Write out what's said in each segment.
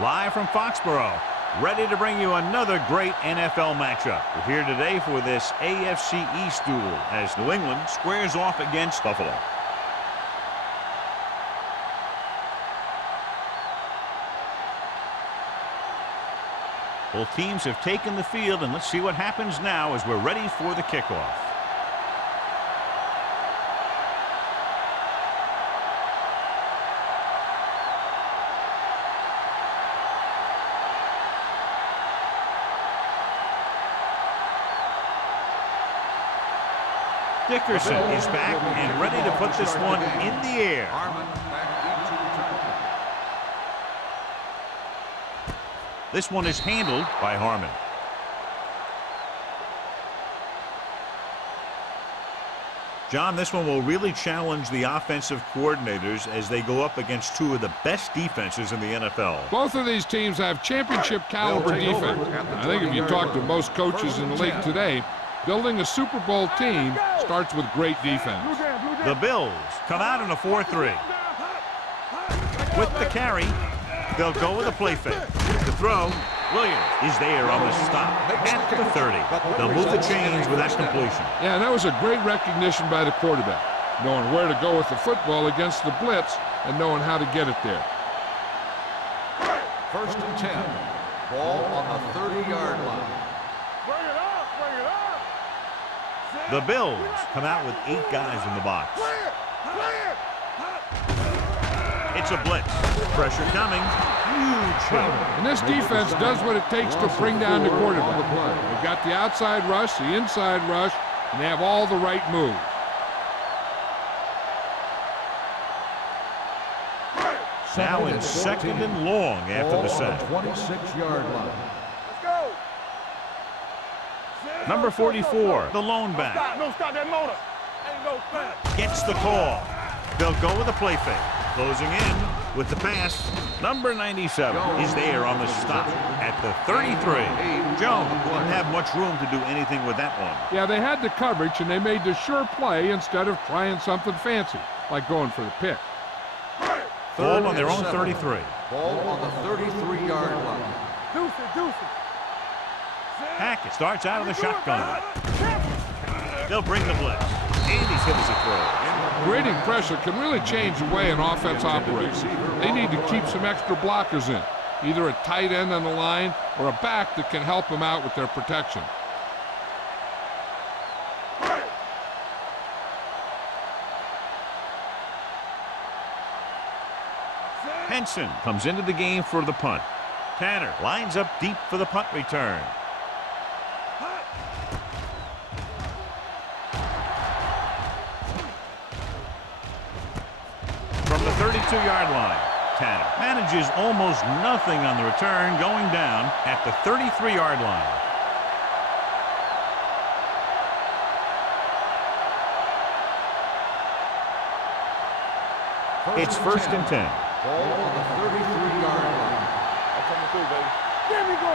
Live from Foxborough, ready to bring you another great NFL matchup. We're here today for this AFC East duel as New England squares off against Buffalo. Both teams have taken the field, and let's see what happens now as we're ready for the kickoff. Dickerson is back and ready to put this one in the air. This one is handled by Harmon. John, this one will really challenge the offensive coordinators as they go up against two of the best defenses in the NFL. Both of these teams have championship caliber defense. I think if you talk to most coaches in the league today, building a Super Bowl team starts with great defense. The Bills come out in a 4-3. With the carry, they'll go with a play fake. The throw, Williams is there on the stop at the 30. They'll move the chains with that completion. Yeah, that was a great recognition by the quarterback, knowing where to go with the football against the blitz and knowing how to get it there. 1st and 10. Ball on the 30-yard line. The Bills come out with 8 guys in the box. It's a blitz. Pressure coming. Huge hit. And this defense does what it takes to bring down the quarterback. They've got the outside rush, the inside rush, and they have all the right moves. Now in 2nd and long after the sack. 26-yard line. Number 44, the lone back. Gets the call. They'll go with a play fake. Closing in with the pass. Number 97 is there on the stop at the 33. Jones didn't have much room to do anything with that one. Yeah, they had the coverage, and they made the sure play instead of trying something fancy, like going for the pick. Ball on their own 33. Ball on the 33-yard line. Hackett starts out of the shotgun. They'll bring the blitz. And he's hit as a throw. Creating pressure can really change the way an offense operates. They need to keep some extra blockers in, either a tight end on the line or a back that can help them out with their protection. Henson comes into the game for the punt. Tanner lines up deep for the punt return. From the 32-yard line, Tanner manages almost nothing on the return, going down at the 33-yard line. It's 1st and 10. Ball on the 33-yard line. There we go.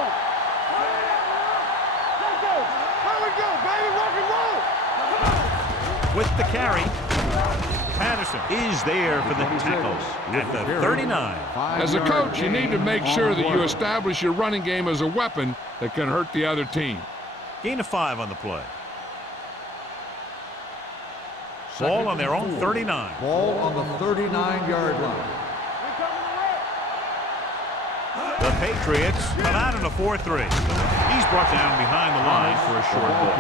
Let's go. Here we go, baby. Rock and roll. With the carry, Patterson is there for the tackle at the 39. As a coach, you need to make sure that you establish your running game as a weapon that can hurt the other team. Gain of 5 on the play. Ball on their own 39. Ball on the 39-yard line. The Patriots come out in a 4-3. He's brought down behind the line for a short ball.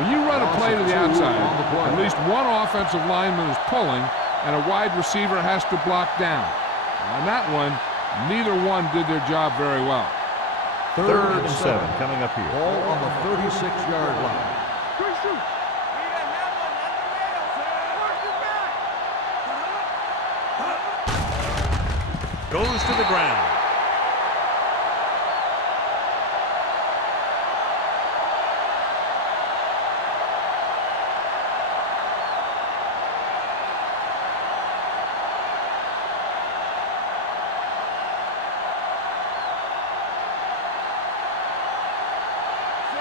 When you run a play to the outside, at least one offensive lineman is pulling, and a wide receiver has to block down. On that one, neither one did their job very well. 3rd and 7 coming up here. Ball on the 36-yard line. Goes to the ground.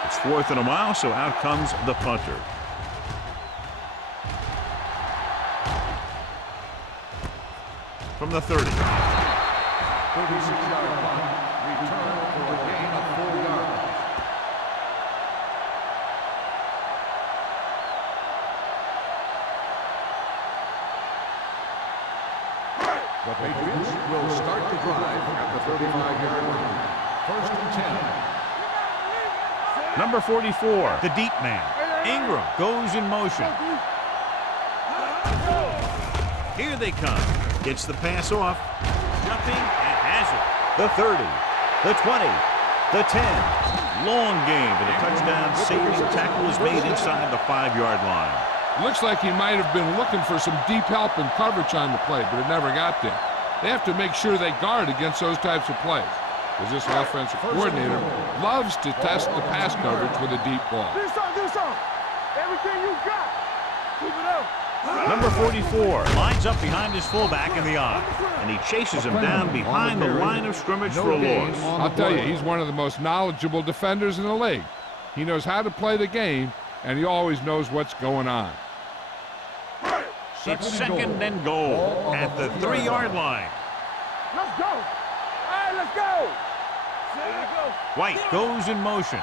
It's 4th and a mile, so out comes the punter. From the 30. 36-yard line. 4 yards. The Patriots will start the drive at the 35-yard line. 1st and 10. Number 44, the deep man. Ingram goes in motion. Here they come. Gets the pass off. Jumping and has it. The 30, the 20, the 10. Long game, but a touchdown saving tackle was made inside the 5-yard line. Looks like he might have been looking for some deep help and coverage on the play, but it never got there. They have to make sure they guard against those types of plays, because this offensive coordinator loves to test the pass coverage with a deep ball. Do something. Everything you got. Keep it up. Number 44 lines up behind his fullback in the eye, and he chases him down behind the line of scrimmage for a loss. I'll tell you, he's one of the most knowledgeable defenders in the league. He knows how to play the game, and he always knows what's going on. It's second and goal at the 3-yard line. Let's go. All right, let's go. White goes in motion.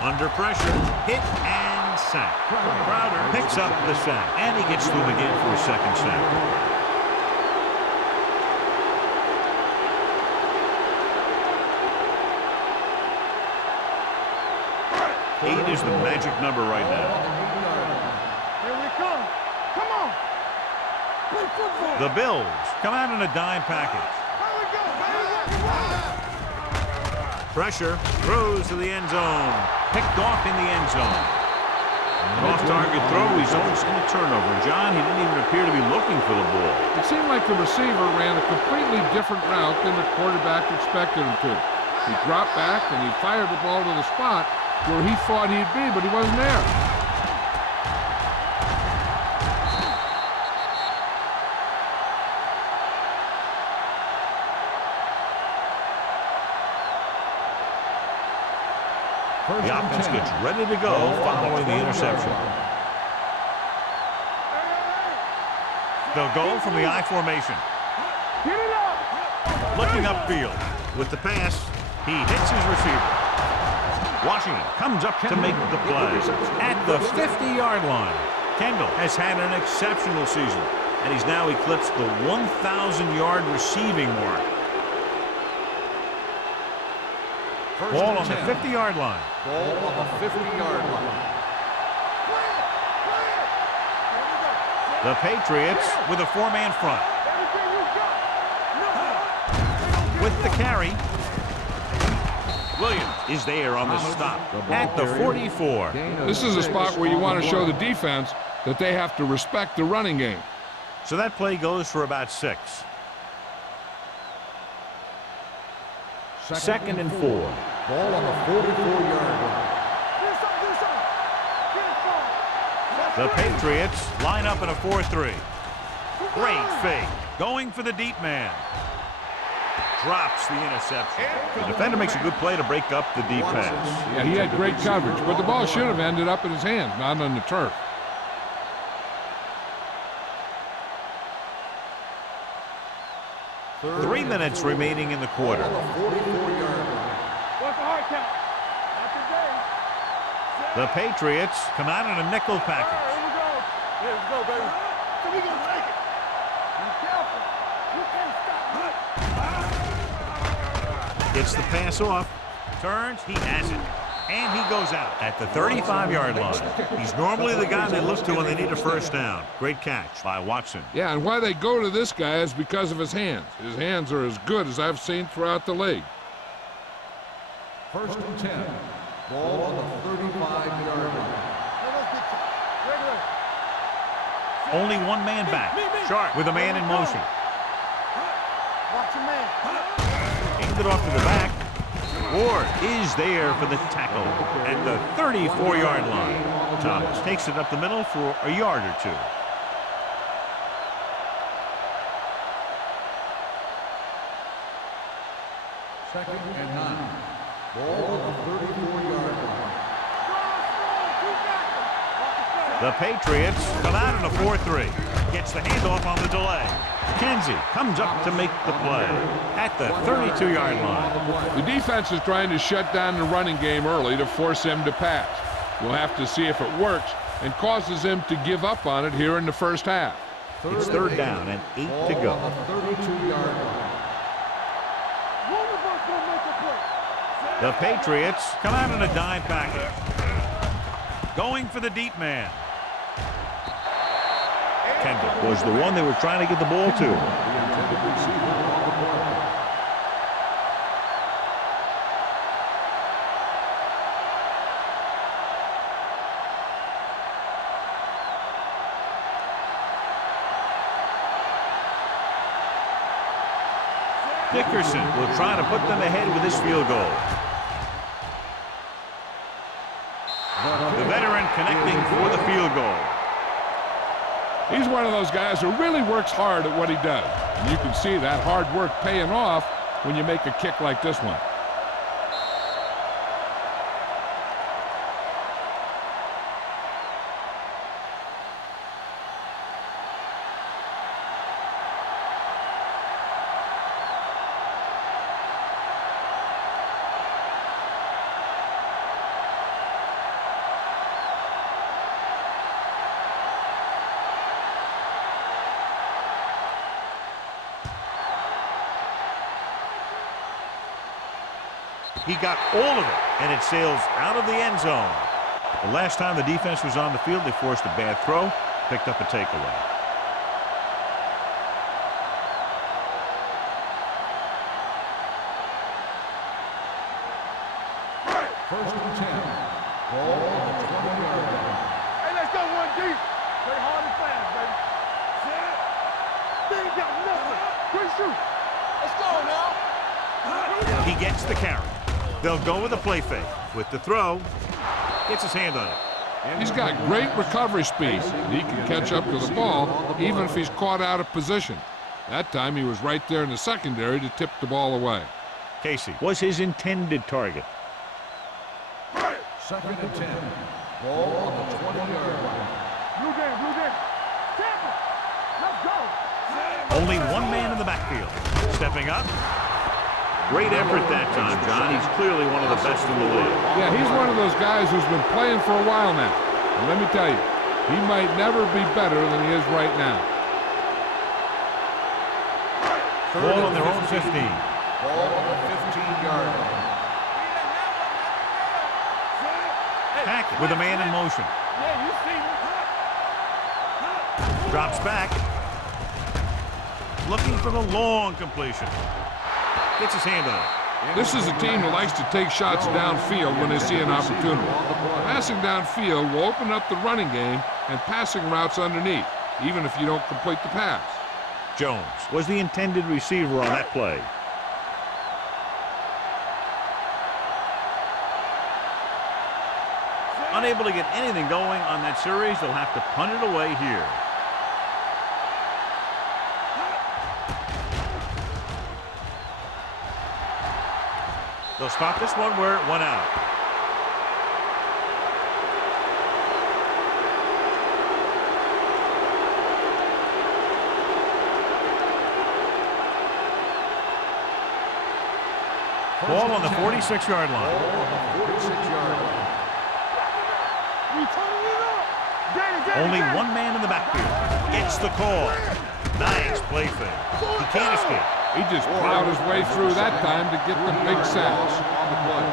Under pressure, hit and sack. Crowder picks up the sack, and he gets to him again for a second sack. 8 is the magic number right now. Here we come. Come on. Play football. The Bills come out in a dime package. Here we go, baby. Pressure, throws to the end zone. Picked off in the end zone. An off-target throw results in a turnover. John, he didn't even appear to be looking for the ball. It seemed like the receiver ran a completely different route than the quarterback expected him to. He dropped back and he fired the ball to the spot where he thought he'd be, but he wasn't there. The offense gets ready to go following the interception. They'll go from the I formation. Get it up. Looking upfield. With the pass, he hits his receiver. Washington comes up to make the play at the 50-yard line. Kendall has had an exceptional season, and he's now eclipsed the 1,000-yard receiving mark. Ball on the 50-yard line. Ball on the 50-yard line. The Patriots with a 4-man front. With the carry, Williams is there on the stop at the 44. This is a spot where you want to show the defense that they have to respect the running game. So that play goes for about 6. Second and 4. Ball on the 44-yard line. The Patriots line up in a 4-3. Great fake. Going for the deep man. Drops the interception. The defender makes a good play to break up the deep pass. Yeah, he had great coverage, but the ball should have ended up in his hands, not on the turf. Third 3 minutes remaining in the quarter. on the 44-yard line. What's the hard count? Not today. The Patriots come out in a nickel package. Here we go. Here we go, baby. So we gonna take it. Be careful. You can't stop. Gets the pass off. Turns. He has it. And he goes out at the 35-yard line. He's normally the guy they look to when they need a first down. Great catch by Watson. Yeah, and why they go to this guy is because of his hands. His hands are as good as I've seen throughout the league. 1st and 10. Ball on the 35-yard line. Only one man back. Sharp with a man in motion. Watch your man. Aimed it off to the back. Ward is there for the tackle at the 34-yard line. Thomas takes it up the middle for a yard or 2. Second and 9. Ball on the 34-yard line. The Patriots come out in a 4-3. Gets the handoff on the delay. Kenzie comes up to make the play at the 32-yard line. The defense is trying to shut down the running game early to force him to pass. We'll have to see if it works and causes him to give up on it here in the first half. It's 3rd down and 8 to go. 32-yard line. The Patriots come out in a dime package. Going for the deep man. Kendall was the one they were trying to get the ball to. The intended receiver on the play. Dickerson will try to put them ahead with his field goal. The veteran connecting for the field goal. He's one of those guys who really works hard at what he does. And you can see that hard work paying off when you make a kick like this one. He got all of it, and it sails out of the end zone. The last time the defense was on the field, they forced a bad throw, picked up a takeaway. First and 10. Ball on the 20-yard line. Hey, let's go one deep. Play hard and fast, baby. Set. They ain't got nothing. Quick shoot. Let's go now. He gets the carry. They'll go with a play fake. With the throw, gets his hand on it. He's got great recovery speed, and he can catch up to the ball even if he's caught out of position. That time he was right there in the secondary to tip the ball away. Casey was his intended target. Second and 10. Ball on the 20-yard line. Blue game, blue game. Tampa. Let's go. Only one man in the backfield. Stepping up. Great effort that time, John. He's clearly one of the best in the league. Yeah, he's one of those guys who's been playing for a while now. And let me tell you, he might never be better than he is right now. Ball on their own 15. Ball on the 15-yard line. Hackett with a man in motion. Yeah, you see me. Drops back. Looking for the long completion. Gets his hand on it. This is a team that likes to take shots downfield when they see an opportunity. Passing downfield will open up the running game and passing routes underneath, even if you don't complete the pass. Jones was the intended receiver on that play. Unable to get anything going on that series, they'll have to punt it away here. They'll stop this one where it went out. Ball on the 46-yard line. Ball on the 46-yard line. We turning it up. Danny, Only one man in the backfield. Gets the call. Nice play fake. He can't escape. He just plowed his way through that time to get the big sack. On the play.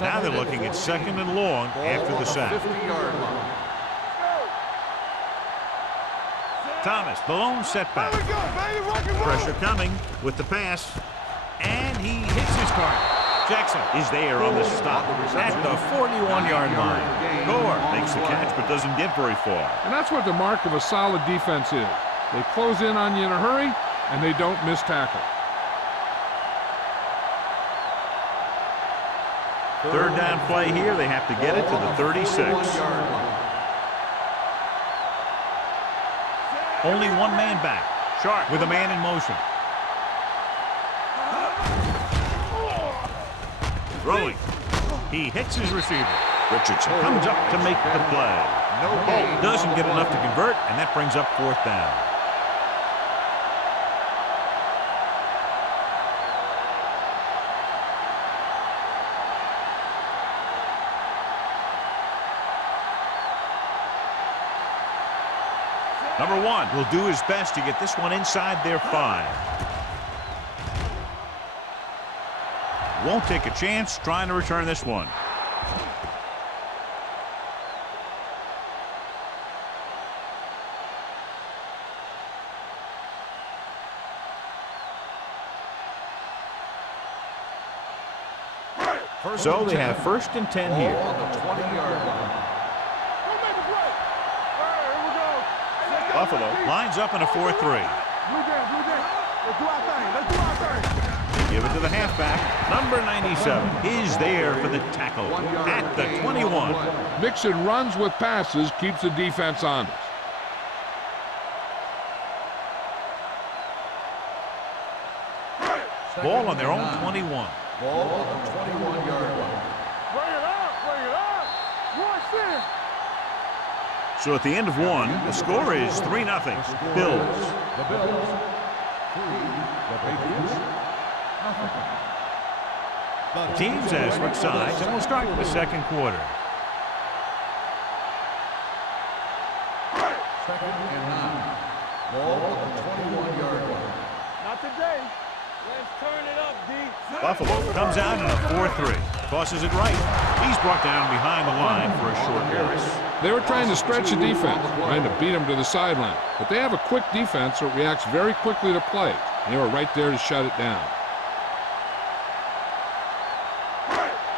Now they're looking at second and long after the sack. 50-yard line. Thomas, the lone setback. There we go, baby. Rock and roll. Pressure coming with the pass. And he hits his target. Jackson is there on the stop at the 41-yard line. Gore makes the catch but doesn't get very far. And that's what the mark of a solid defense is. They close in on you in a hurry, and they don't miss tackle. Third down play here. They have to get it to the 36. Only one man back. Sharp with a man in motion. Throwing. He hits his receiver. Richardson comes up to make the play. Bolt doesn't get enough to convert, and that brings up fourth down. Number 1 will do his best to get this one inside their 5. Won't take a chance trying to return this one. So they have first and 10 here. On the 20-yard line. Buffalo lines up in a 4-3. Blue Jam. Let's do our thing. Let's do our thing. Give it to the halfback. Number 97 is there for the tackle at the 21. Mixing runs with passes keeps the defense honest. Ball on their own 21. Ball on the 21-yard line. Bring it up. Bring it up. Watch this. So at the end of one, the score is 3-0. Bills. The Bills. 3. The Patriots. The teams have switched sides, and we'll start the second quarter. Second and 9. Ball on the 21-yard line. Not today. Let's turn it up, D. Buffalo comes out in a 4-3. Tosses it right. He's brought down behind the line for a short pass. They were trying to stretch the defense, trying to beat him to the sideline. But they have a quick defense that reacts very quickly to plays. And they were right there to shut it down.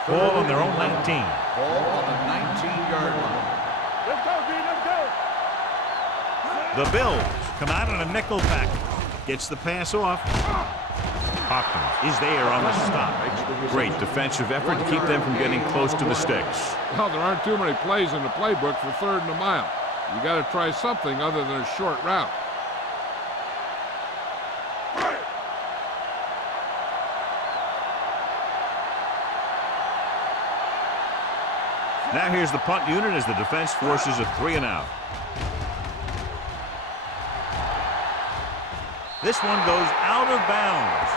Ball on their own 19. Ball on the 19-yard line. Let's go, D. Let's go. The Bills come out in a nickel package. Gets the pass off. Hopkins is there on the stop. Great defensive effort to keep them from getting close to the sticks. Well, there aren't too many plays in the playbook for 3rd and a mile. You got to try something other than a short route. Now here's the punt unit as the defense forces a 3-and-out. This one goes out of bounds.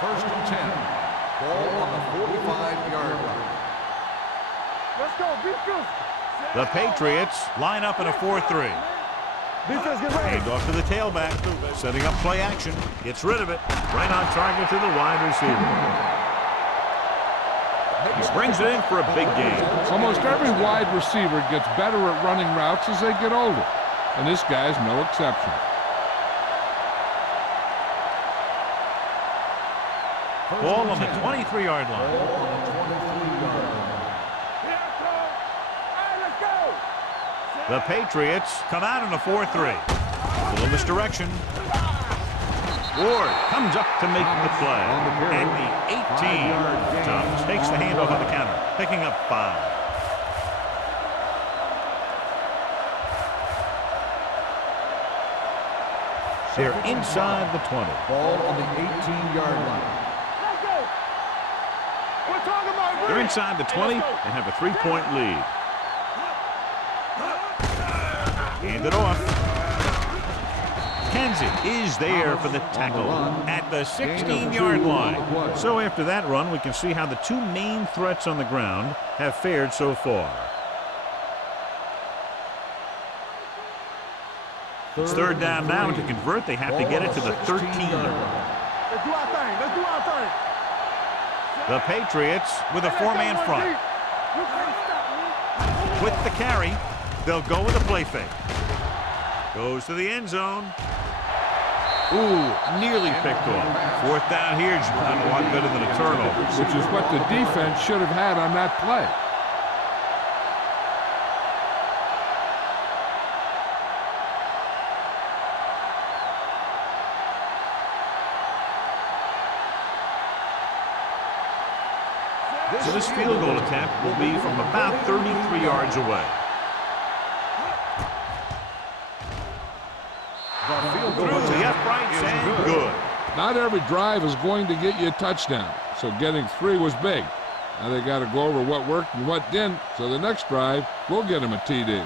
First and 10. Ball on the 45-yard line. Let's go. Defense. The Patriots line up in a 4-3. Defense, get ready. Hand off to the tailback. Setting up play action. Gets rid of it. Right on target to the wide receiver. He brings it in for a big game. Almost every wide receiver gets better at running routes as they get older. And this guy's no exception. Ball on the 23-yard line. Ball on the 23-yard line. The Patriots come out in a 4-3. A little misdirection. Ward comes up to make the play. At the 18. Thomas takes the handoff on the counter, picking up 5. They're inside the 20. Ball on the 18-yard line. Let's go. We're talking about They're inside the 20 and have a 3-point lead. Hand it off. Kenzie is there for the tackle at the 16-yard line. So after that run, we can see how the two main threats on the ground have fared so far. It's 3rd down now. To convert, they have to get it to the 13. Let's do our thing. Let's do our thing. The Patriots with a 4-man front. With the carry, they'll go with a play fake. Goes to the end zone. Ooh, nearly picked off. 4th down here, not a lot better than a turnover. Which is what the defense should have had on that play. So this field goal attempt will be from about 33 yards away. The field goal Through the uprights and good. Not every drive is going to get you a touchdown, so getting 3 was big. Now they got to go over what worked and what didn't, so the next drive will get them a TD.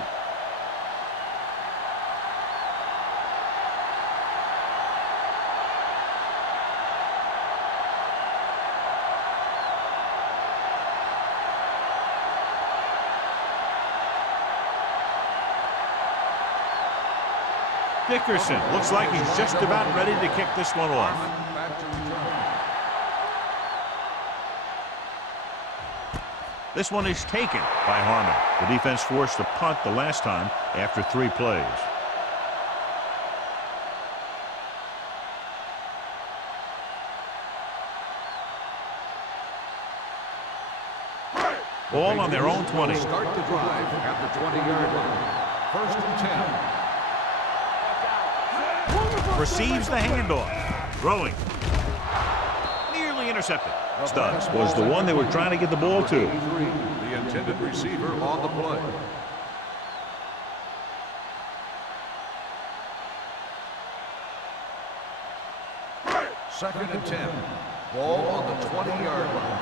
Dickerson looks like he's just about ready to kick this one off. back to return. This one is taken by Harmon. The defense forced a punt the last time after 3 plays. Ball on their own 20. Start the drive at the 20-yard line. 1st and 10. Receives the handoff. Throwing. Nearly intercepted. Stubbs was the one they were trying to get the ball to. The intended receiver on the play. Second and 10. Ball on the 20-yard line.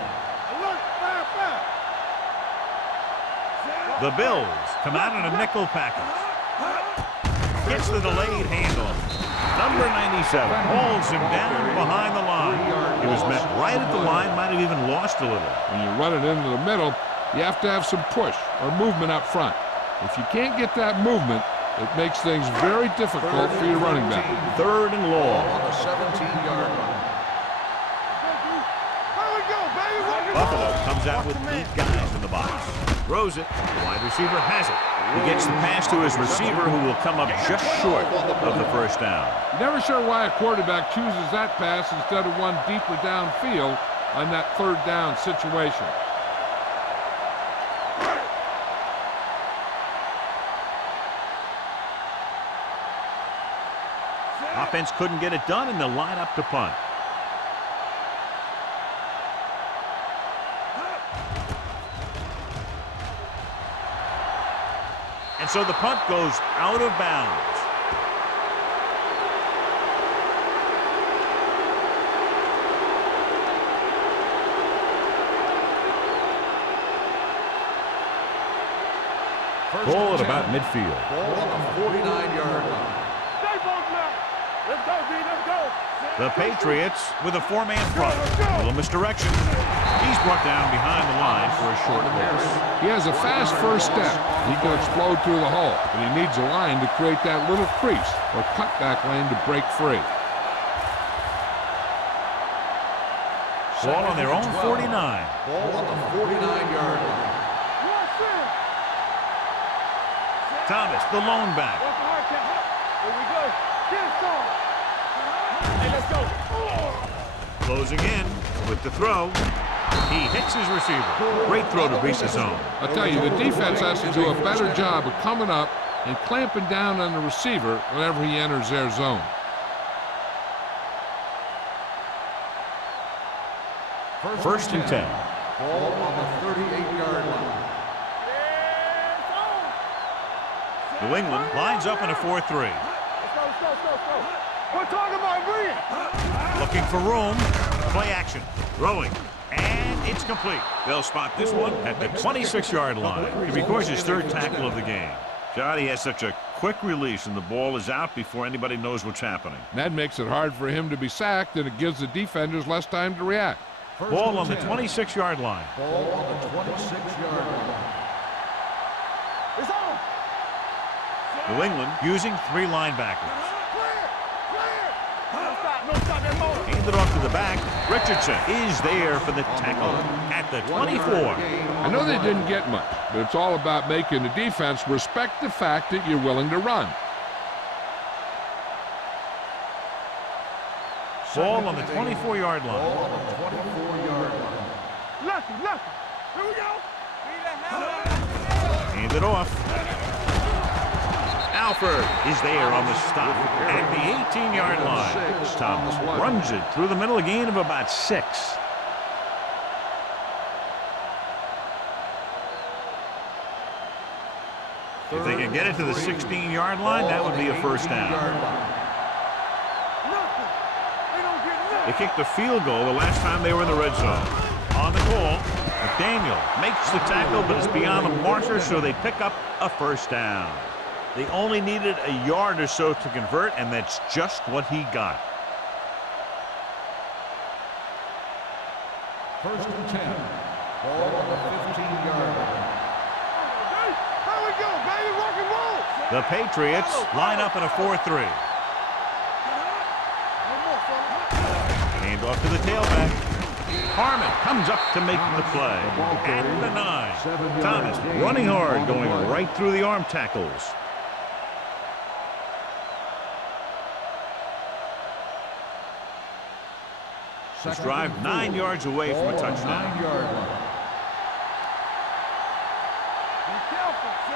The Bills come out in a nickel package. Gets the delayed handoff. Number 97 holds him down behind the line. He was met right at the line, might have even lost a little. When you run it into the middle, you have to have some push or movement up front. If you can't get that movement, it makes things very difficult for your running back. 3rd and long. On the 17-yard line. Buffalo comes out with 8 guys in the box. Throws it. The wide receiver has it. He gets the pass to his receiver, who will come up just short of the first down. Never sure why a quarterback chooses that pass instead of one deeper downfield on that 3rd down situation. Offense couldn't get it done, and they'll line up to punt. And so the punt goes out of bounds. Ball at about midfield. Ball on the 49-yard line. Let's go, D. Let's go. The Patriots with a 4-man front. A little misdirection. He's brought down behind the line for a short loss. He has a fast first step. He can explode through the hole, but he needs a line to create that little crease or cutback lane to break free. Ball on their own 49. Ball on the 49-yard line. Thomas, the lone back. Here we go. Get some. Hey, let's go. Closing in with the throw. He hits his receiver. Great throw to reach the zone. I'll tell you, the defense has to do a better job of coming up and clamping down on the receiver whenever he enters their zone. First and 10. Ball on the 38-yard line. New England lines up in a 4-3. Let's go. We're talking about brilliant. Looking for room. Play action. Throwing. And it's complete. They'll spot this one at the 26-yard line. It records his 3rd tackle of the game. Johnny has such a quick release, and the ball is out before anybody knows what's happening. That makes it hard for him to be sacked, and it gives the defenders less time to react. Ball on the 26-yard line. Ball on the 26-yard line. It's on. New England using 3 linebackers. No stop that motor. Handed off to the back. Richardson is there for the tackle at the 24. I know they didn't get much, but it's all about making the defense respect the fact that you're willing to run. Ball on the 24-yard line. Ball on the 24-yard line. Lucky. Here we go. Handed off. Alford is there on the stop at the 18-yard line. Thomas runs it through the middle, a gain of about 6. If they can get it to the 16-yard line, that would be a first down. They kicked the field goal the last time they were in the red zone. On the goal, McDaniel makes the tackle, but it's beyond the marker, so they pick up a first down. They only needed a yard or so to convert, and that's just what he got. First and 10. Ball on the 15-yard line. There we go, baby. Rock and roll. The Patriots line up in a 4-3. Hand off to the tailback. Harmon comes up to make the play. At the 9. Thomas running hard, going right through the arm tackles. This drive 9 yards away from a touchdown.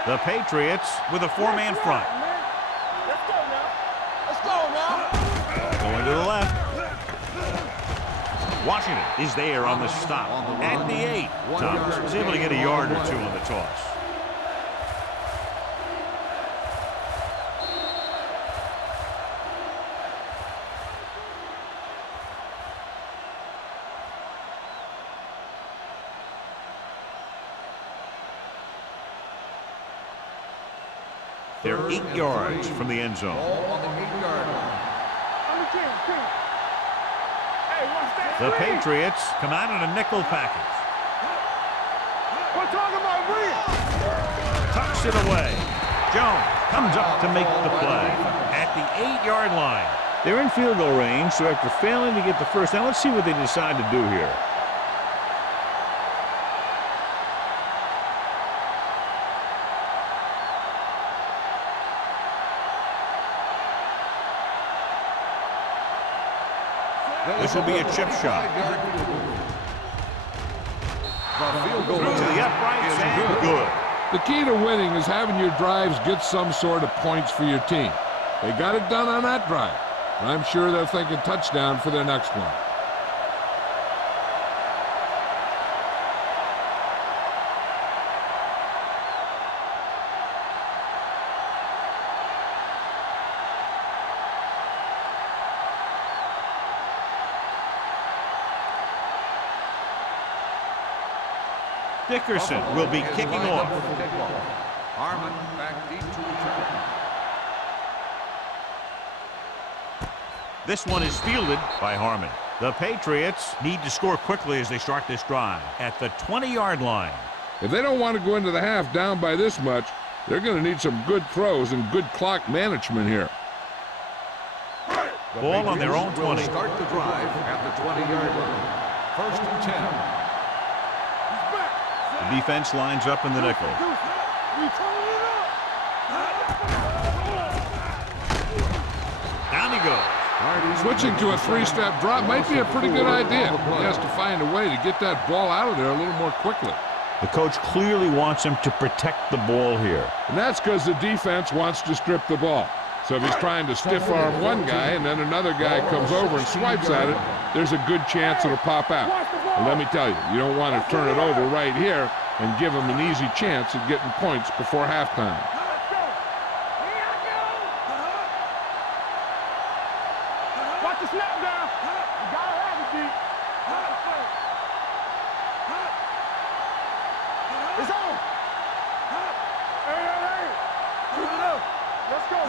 The Patriots with a 4-man front. Let's go now. Let's go now. Going to the left. Washington is there on the stop at the 8. Thomas is able to get a yard or two on the toss. They're 8 yards from the end zone. The Patriots come out in a nickel package. We're talking about real. Tucks it away. Jones comes up to make the play at the 8-yard line. They're in field goal range, so after failing to get the first down, let's see what they decide to do here. This will be a chip shot. Through to the uprights and good. The key to winning is having your drives get some sort of points for your team. They got it done on that drive. And I'm sure they're thinking touchdown for their next one. Dickerson will be kicking off. Harmon back deep to return. This one is fielded by Harmon. The Patriots need to score quickly as they start this drive at the 20-yard line. If they don't want to go into the half down by this much, they're going to need some good throws and good clock management here. Ball on their own 20. Start the drive at the 20-yard line. First and 10. The defense lines up in the nickel. Down he goes. Switching to a 3-step drop might be a pretty good idea. He has to find a way to get that ball out of there a little more quickly. The coach clearly wants him to protect the ball here. And that's because the defense wants to strip the ball. So if he's trying to stiff arm one guy and then another guy comes over and swipes at it, there's a good chance it'll pop out. And let me tell you, you don't want to turn it over right here and give him an easy chance at getting points before halftime. Watch the snap down. You gotta have it deep. It's on. Hey. Keep it up. Let's go.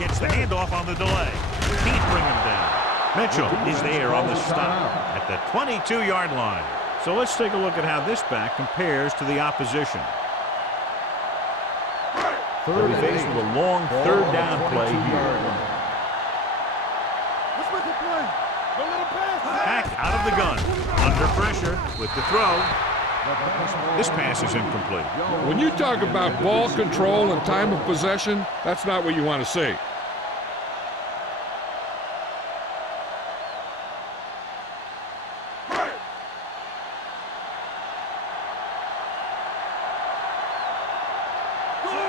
Gets the handoff on the delay. Can't bring him down. Mitchell is there on the stop at the 22-yard line. So let's take a look at how this back compares to the opposition. They'll be faced with a long third down play here. Let's make a play. Don't let him pass. Back out of the gun. Under pressure with the throw. This pass is incomplete. When you talk about ball control and time of possession, that's not what you want to see.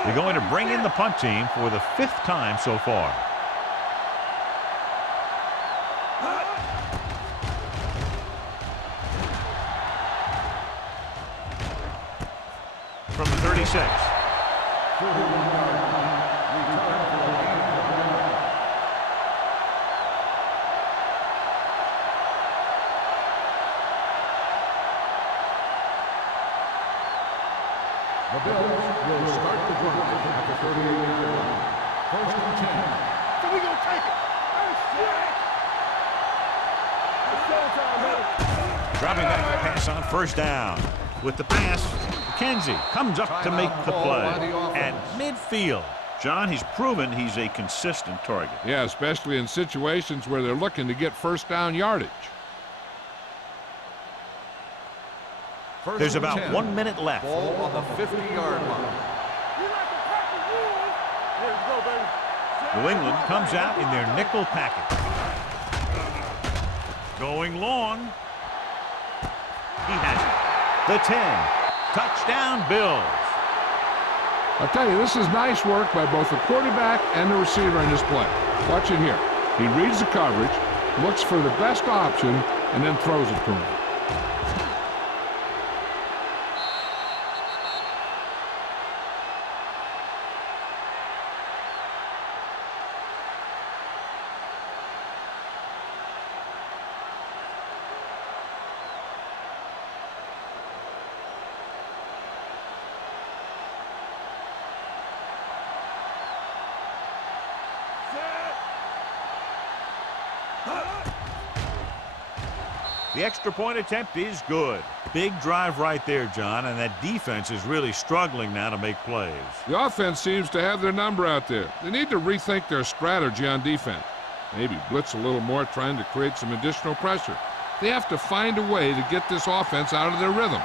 They're going to bring in the punt team for the 5th time so far. From the 36. 41-yard line. Return for a gain of 1 yard. The Bills will start the drive at the 38-yard line. First and 10. So we gonna take it. It's showtime, baby. Dropping back the pass on first down. With the pass, McKenzie comes up to make the play at midfield. John, he's proven he's a consistent target. Yeah, especially in situations where they're looking to get first down yardage. First There's and about 10. 1 minute left. Ball on the 50-yard line. You like to practice rules? Here we go, baby. New England comes out in their nickel package. Going long. He has it. The 10. Touchdown, Bills. I'll tell you, this is nice work by both the quarterback and the receiver in this play. Watch it here. He reads the coverage, looks for the best option, and then throws it to him. The extra point attempt is good. Big drive right there, John, and that defense is really struggling now to make plays. The offense seems to have their number out there. They need to rethink their strategy on defense. Maybe blitz a little more, trying to create some additional pressure. They have to find a way to get this offense out of their rhythm.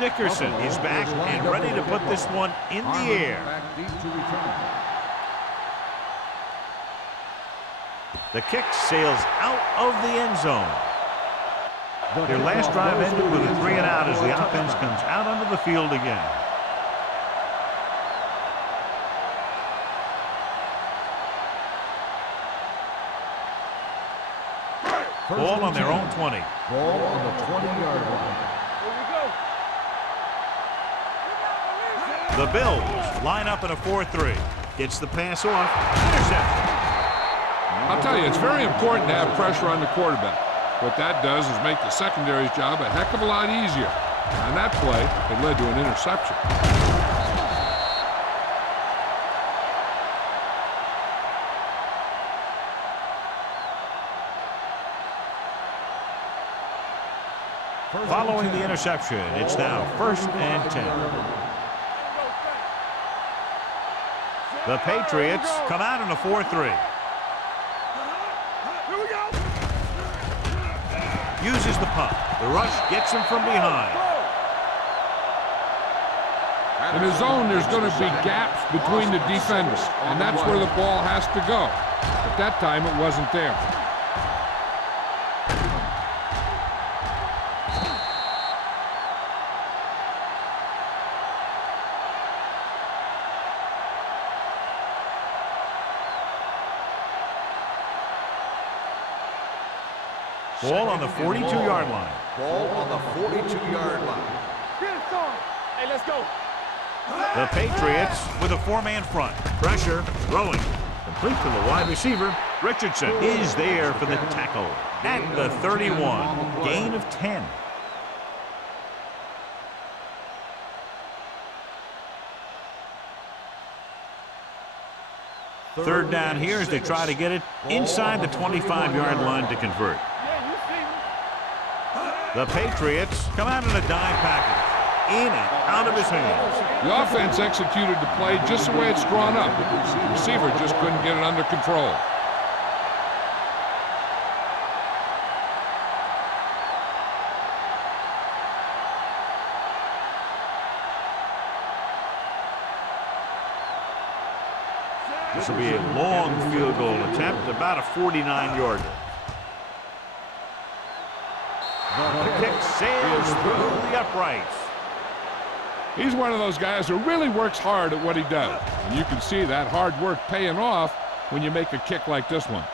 Dickerson is back and ready to put this one in the air. Back deep to return. The kick sails out of the end zone. Their last drive ended with a 3 and out as the offense comes out onto the field again. Ball on their own 20. Ball on the 20-yard line. Here we go. The Bills line up in a 4-3. Gets the pass off. Interception. I'll tell you, it's very important to have pressure on the quarterback. What that does is make the secondary's job a heck of a lot easier. On that play, it led to an interception. Following the interception, it's now 1st and 10. The Patriots come out in a 4-3. Here we go. Uses the punt. The rush gets him from behind. In his zone, there's going to be gaps between the defenders, and that's where the ball has to go. At that time, it wasn't there. Ball on the 42-yard line. Ball on the 42-yard line. Get it on. Hey, let's go. The Patriots with a 4-man front. Pressure, throwing. Complete to the wide receiver. Richardson is there for the tackle at the 31. Gain of 10. Third down here as they try to get it inside the 25-yard line to convert. Yeah, you see me. The Patriots come out in a dime package. In and out of his hands. The offense executed the play just the way it's drawn up. The receiver just couldn't get it under control. This will be a long field goal attempt, about a 49-yarder. The kick sails through the uprights. He's one of those guys who really works hard at what he does. You can see that hard work paying off when you make a kick like this one.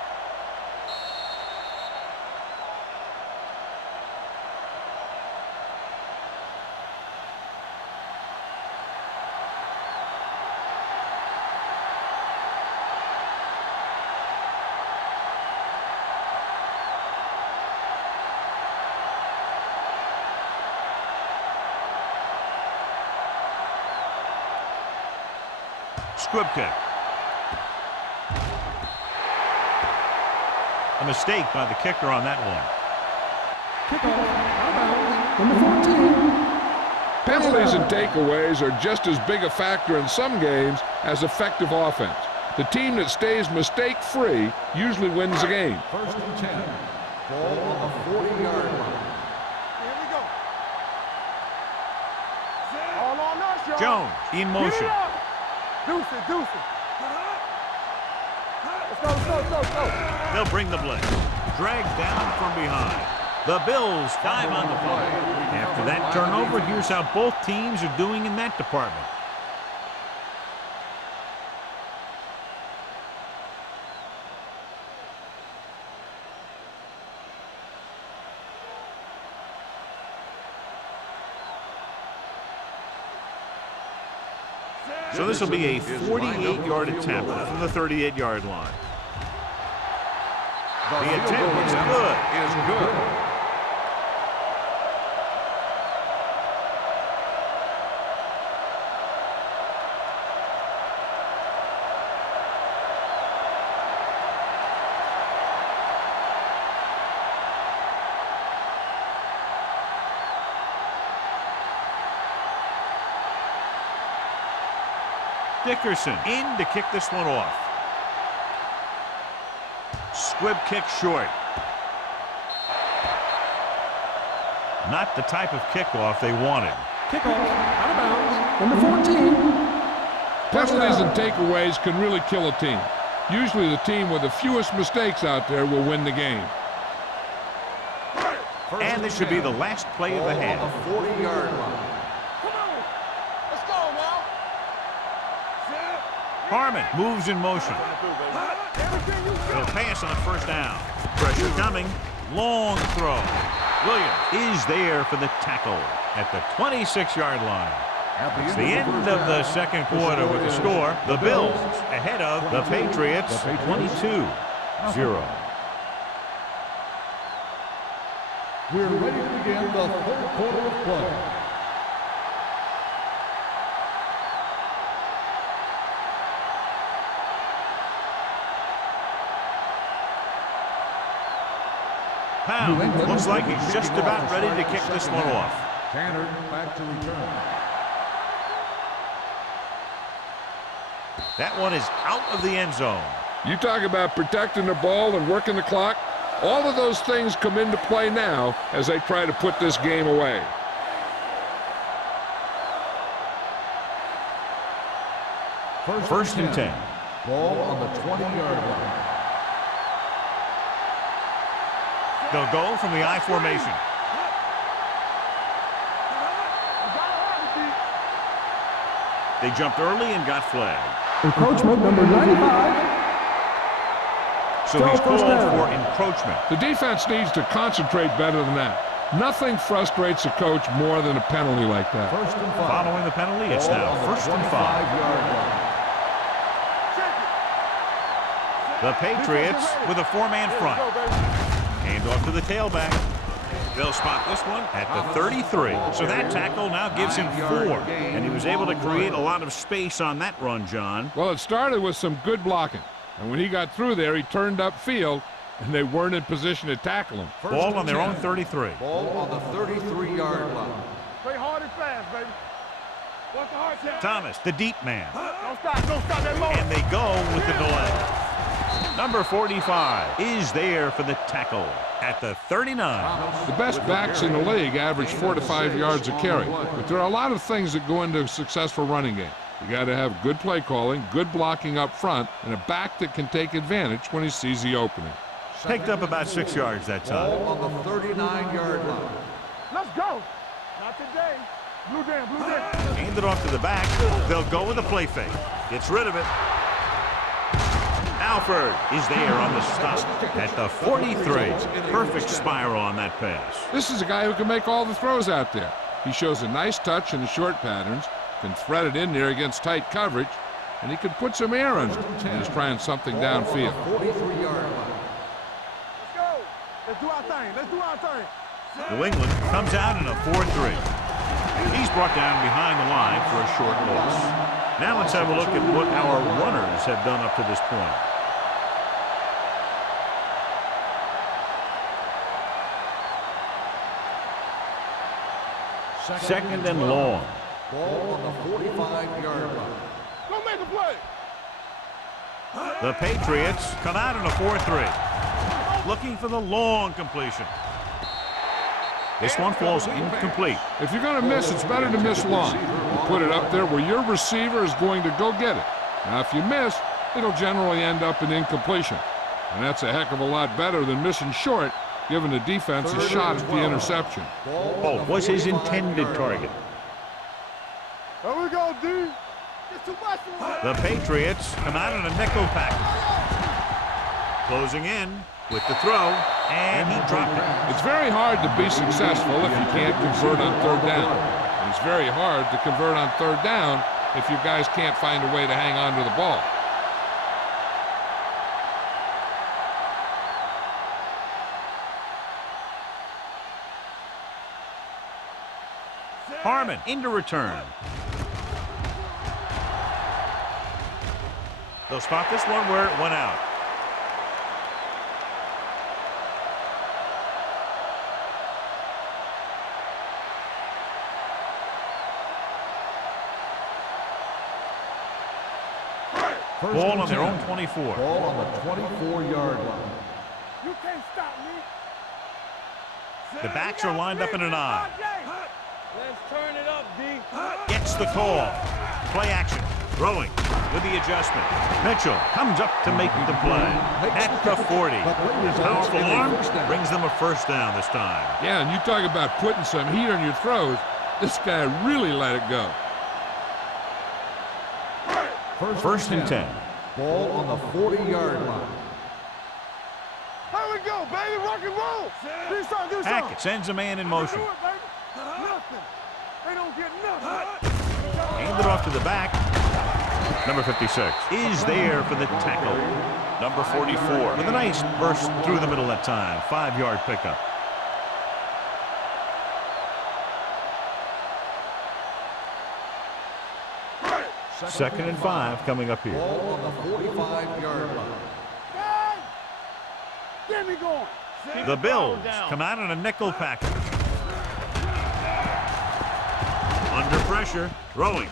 Squib kick. A mistake by the kicker on that one. Penalties and takeaways are just as big a factor in some games as effective offense. The team that stays mistake-free usually wins the game. First and 10. Ball on the 40-yard line. Here we go. All on us, y'all. Jones in motion. Deuce it, deuce it. Let's go. They'll bring the blitz. Dragged down from behind. The Bills 5 on the play. After that turnover, here's how both teams are doing in that department. So this will be a 48-yard attempt from the 38-yard line. The attempt is good. Dickerson in to kick this one off. Squib kick short. Not the type of kickoff they wanted. Kickoff out of bounds. Number 14. Penalties and takeaways can really kill a team. Usually the team with the fewest mistakes out there will win the game. And this should be the last play of the half. On the 40-yard line. Harmon moves in motion. He'll pass on first down. Pressure coming. Long throw. Williams is there for the tackle at the 26-yard line. It's the end of the second quarter with the score. The Bills ahead of the Patriots 22-0. We're ready to begin the third quarter of play. Pound looks like he's just about ready to kick this one off. Tanner back to return. That one is out of the end zone. You talk about protecting the ball and working the clock. All of those things come into play now as they try to put this game away. First and 10. Ball on the 20-yard line. They'll go from the I formation. They jumped early and got flagged. Encroachment number 95. So he's called for encroachment. The defense needs to concentrate better than that. Nothing frustrates a coach more than a penalty like that. First and 5. Following the penalty, it's now first and 5. 25-yard line. The Patriots with a 4-man front. Hand off to the tailback. They'll spot this one at the 33. So that tackle now gives him 4. And he was able to create a lot of space on that run, John. Well, it started with some good blocking. And when he got through there, he turned upfield, and they weren't in position to tackle him. Ball on their own 33. Ball on the 33-yard line. Play hard and fast, baby. What's the hard tap? Thomas, the deep man. Don't stop that low. And they go with the delay. Number 45 is there for the tackle at the 39. The best backs in the league average 4 to 5 yards a carry. But there are a lot of things that go into a successful running game. You got to have good play calling, good blocking up front, and a back that can take advantage when he sees the opening. Picked up about 6 yards that time. Ball on the 39-yard line. Let's go. Not today. Blue down, blue down. Hand it off to the back. They'll go with a play fake. Gets rid of it. Alford is there on the stop at the 43. Perfect spiral on that pass. This is a guy who can make all the throws out there. He shows a nice touch in the short patterns, can thread it in there against tight coverage, and he can put some air on it when he's trying something downfield. 43-yard line. Let's go. Let's do our thing. Let's do our thing. New England comes out in a 4-3. He's brought down behind the line for a short loss. Now let's have a look at what our runners have done up to this point. Second and long. Ball on the 45-yard line. Go make a play. The Patriots come out in a 4-3. Looking for the long completion. This one falls incomplete. If you're going to miss, it's better to miss long. You put it up there where your receiver is going to go get it. Now, if you miss, it'll generally end up in incompletion. And that's a heck of a lot better than missing short, giving the defense a shot at the interception. Oh, was his intended target. There we go, D. It's too much for him. The Patriots come out in a nickel package. Closing in with the throw, and he dropped it. It's very hard to be successful if you can't convert on third down. And it's very hard to convert on third down if you guys can't find a way to hang on to the ball. Harmon into return. They'll spot this one where it went out. Ball on their own 24. Ball on the 24-yard line. You can't stop me. The backs are lined up in an I. Let's turn it up, D. Gets the call. Play action. Throwing with the adjustment. Mitchell comes up to make the play at the 40. His powerful arm brings them a first down this time. Yeah, and you talk about putting some heat on your throws. This guy really let it go. First and 10. Ball on the 40-yard line. Here we go, baby. Rock and roll. Do something, do something. Hackett sends a man in motion. Do it, baby. Nothing. They don't get nothing. Hand it off to the back. Number 56 is there for the tackle. Number 44 with a nice burst through the middle that time. 5-yard pickup. Second and 5 coming up here. Ball on the 45-yard line. Get me going. The Bills come out in a nickel package. Under pressure, throwing.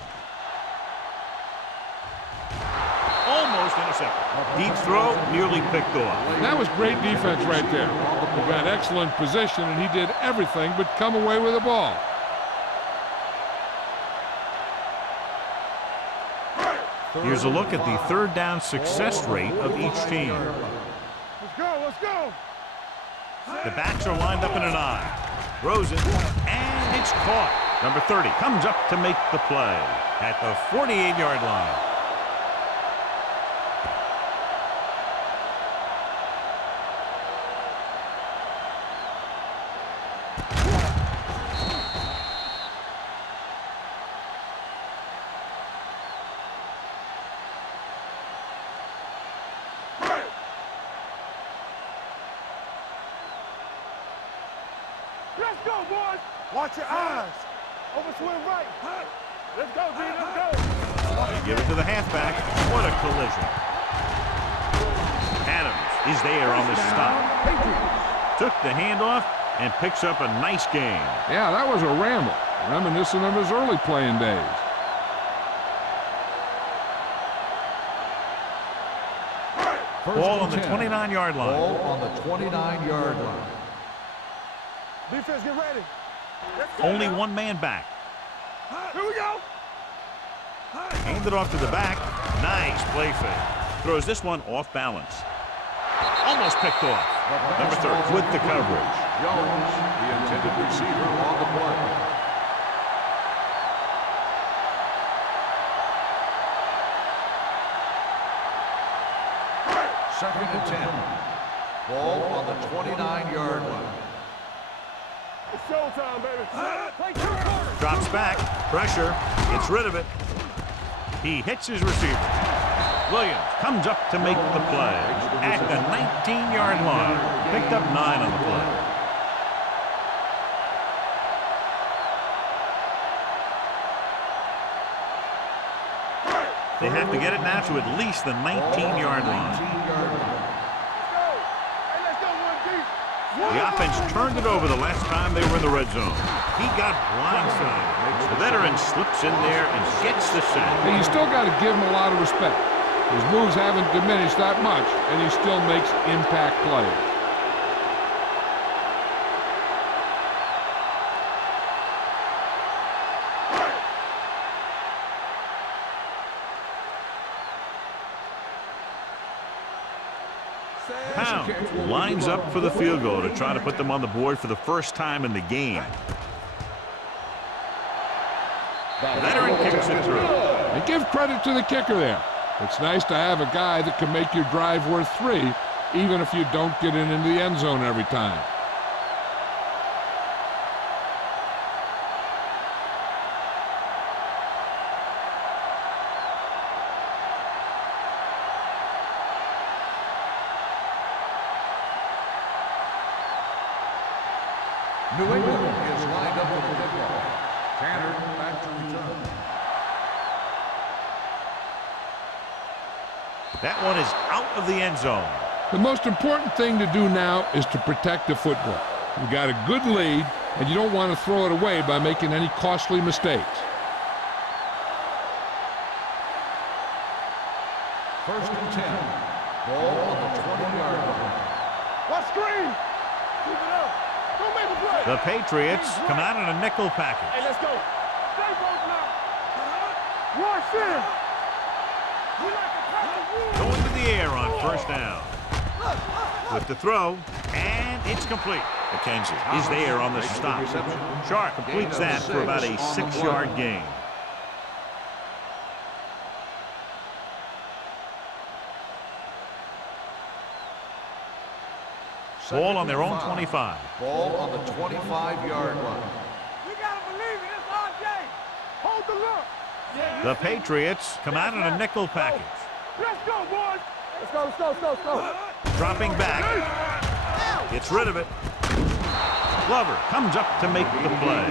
Almost intercepted. Deep throw, nearly picked off. That was great defense right there. He got excellent position, and he did everything but come away with the ball. Here's a look at the third down success rate of each team. Let's go, let's go. The backs are lined up in an I. Throws it, and it's caught. Number 30 comes up to make the play at the 48-yard line. Let's go, boys. Watch your eyes. Overswing right. Let's go, D. Let's go. They give it to the halfback. What a collision. Adams is there on the stop. Took the handoff and picks up a nice gain. Yeah, that was a ramble, reminiscent of his early playing days. Ball on the 29-yard line. Ball on the 29-yard line. Defense, get ready. Only one man back. Here we go. Hand it off to the back. Nice play fake. Throws this one off balance. Almost picked off. Number 30 with the coverage. Jones, the intended receiver on the play. Second and 10. Ball on the 29-yard line. It's showtime, baby. Drops back. Pressure. Gets rid of it. He hits his receiver. Williams comes up to make the play at the 19-yard line. Picked up 9 on the play. They have to get it now to at least the 19-yard line. The offense turned it over the last time they were in the red zone. He got blindsided. The veteran slips in there and gets the sack. And you still got to give him a lot of respect. His moves haven't diminished that much, and he still makes impact plays. Pound lines up for the field goal to try to put them on the board for the first time in the game. The veteran kicks it through. And give credit to the kicker there. It's nice to have a guy that can make your drive worth 3, even if you don't get it into the end zone every time. New England is lined up for the kickoff. Tanner back to return. That one is out of the end zone. The most important thing to do now is to protect the football. You got a good lead, and you don't want to throw it away by making any costly mistakes. First and 10. Ball on the 20-yard line. What screen? Keep it up. Don't make a play. The Patriots come out in a nickel package. Hey, let's go. Stay close now. Rush in. We like to pass the rule. Going to the air on first down. With the throw, and it's complete. McKenzie is there on the stop. Sharp completes that for about a 6-yard gain. Ball on their own 25. Ball on the 25-yard line. We gotta believe it. It's our game. Hold the look. The Patriots come out in a nickel package. Let's go, boys. Let's go, let's go, let's go, let's go. Dropping back. Gets rid of it. Glover comes up to make the play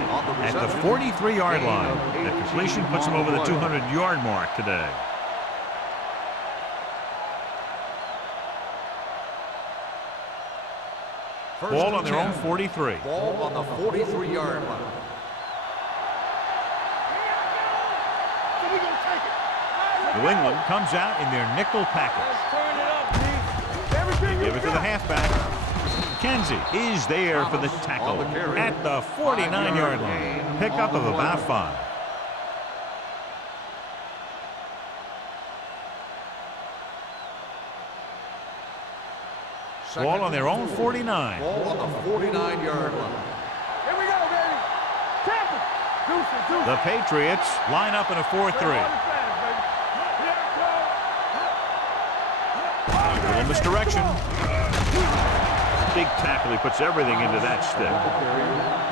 at the 43-yard line. The completion puts him over the 200-yard mark today. Ball on their own 43. Ball on the 43-yard line. We gonna take it. New England comes out in their nickel package. Turn it up, G. Everything Give it to the halfback. McKenzie is there for the tackle at the 49-yard line. Pickup of about 5. Ball on their own 49. Ball on the 49-yard line. Here we go, baby. Tampa. Deuce. The Patriots line up in a 4-3. Little misdirection. Big tackle. He puts everything into that stick.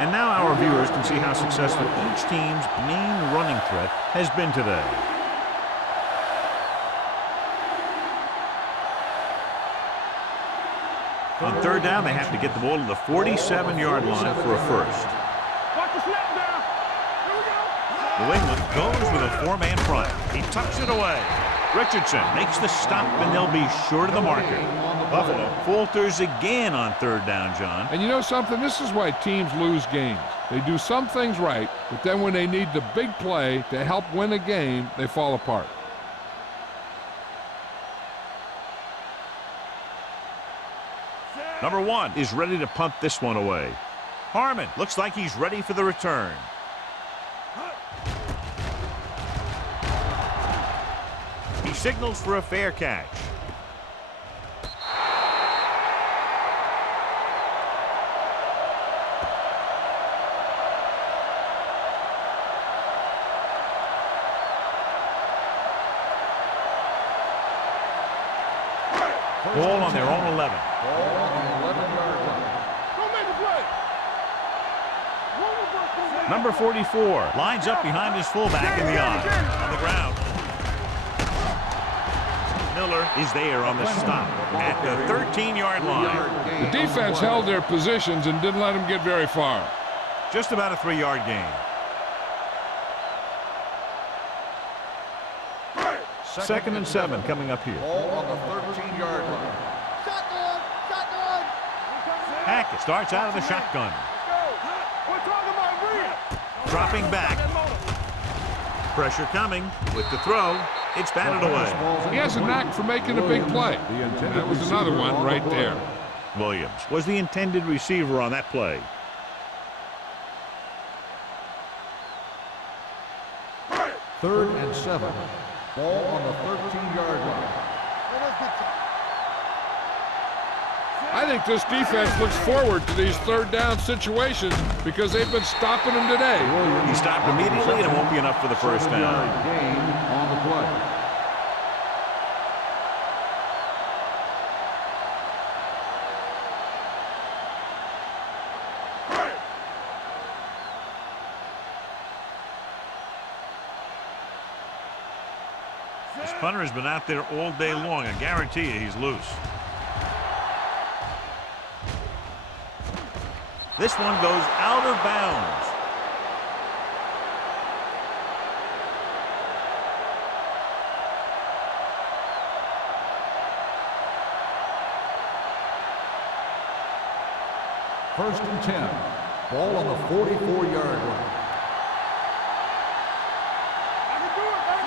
And now our viewers can see how successful each team's main running threat has been today. On third down, they have to get the ball to the 47-yard line for a first. Watch the snap down. Here we go. New England goes with a 4-man front. He tucks it away. Richardson makes the stop, and they'll be short of the marker. Buffalo falters again on third down, John. And you know something? This is why teams lose games. They do some things right, but then when they need the big play to help win a game, they fall apart. Number 1 is ready to punt this one away. Harmon looks like he's ready for the return. He signals for a fair catch. Ball on their own 11. Ball on the 11-yard line. Go make a play. Number 44 lines up behind his fullback in the eye. On the ground. Miller is there on the stop at the 13-yard line. The defense held their positions and didn't let them get very far. Just about a 3-yard gain. Second and 7 coming up here. Ball on the 13-yard line. Shotgun. Shotgun. Hackett starts out of the shotgun. We're talking about real. Dropping back. Pressure coming with the throw. It's batted away. He has a knack for making a big play. That was another one right there. Williams was the intended receiver on that play. Third and 7. Ball on the 13-yard line. I think this defense looks forward to these third down situations because they've been stopping them today. He stopped immediately, and it won't be enough for the first down. Gain on the play. This punter has been out there all day long. I guarantee you he's loose. This one goes out of bounds. First and 10. Ball on the 44-yard line.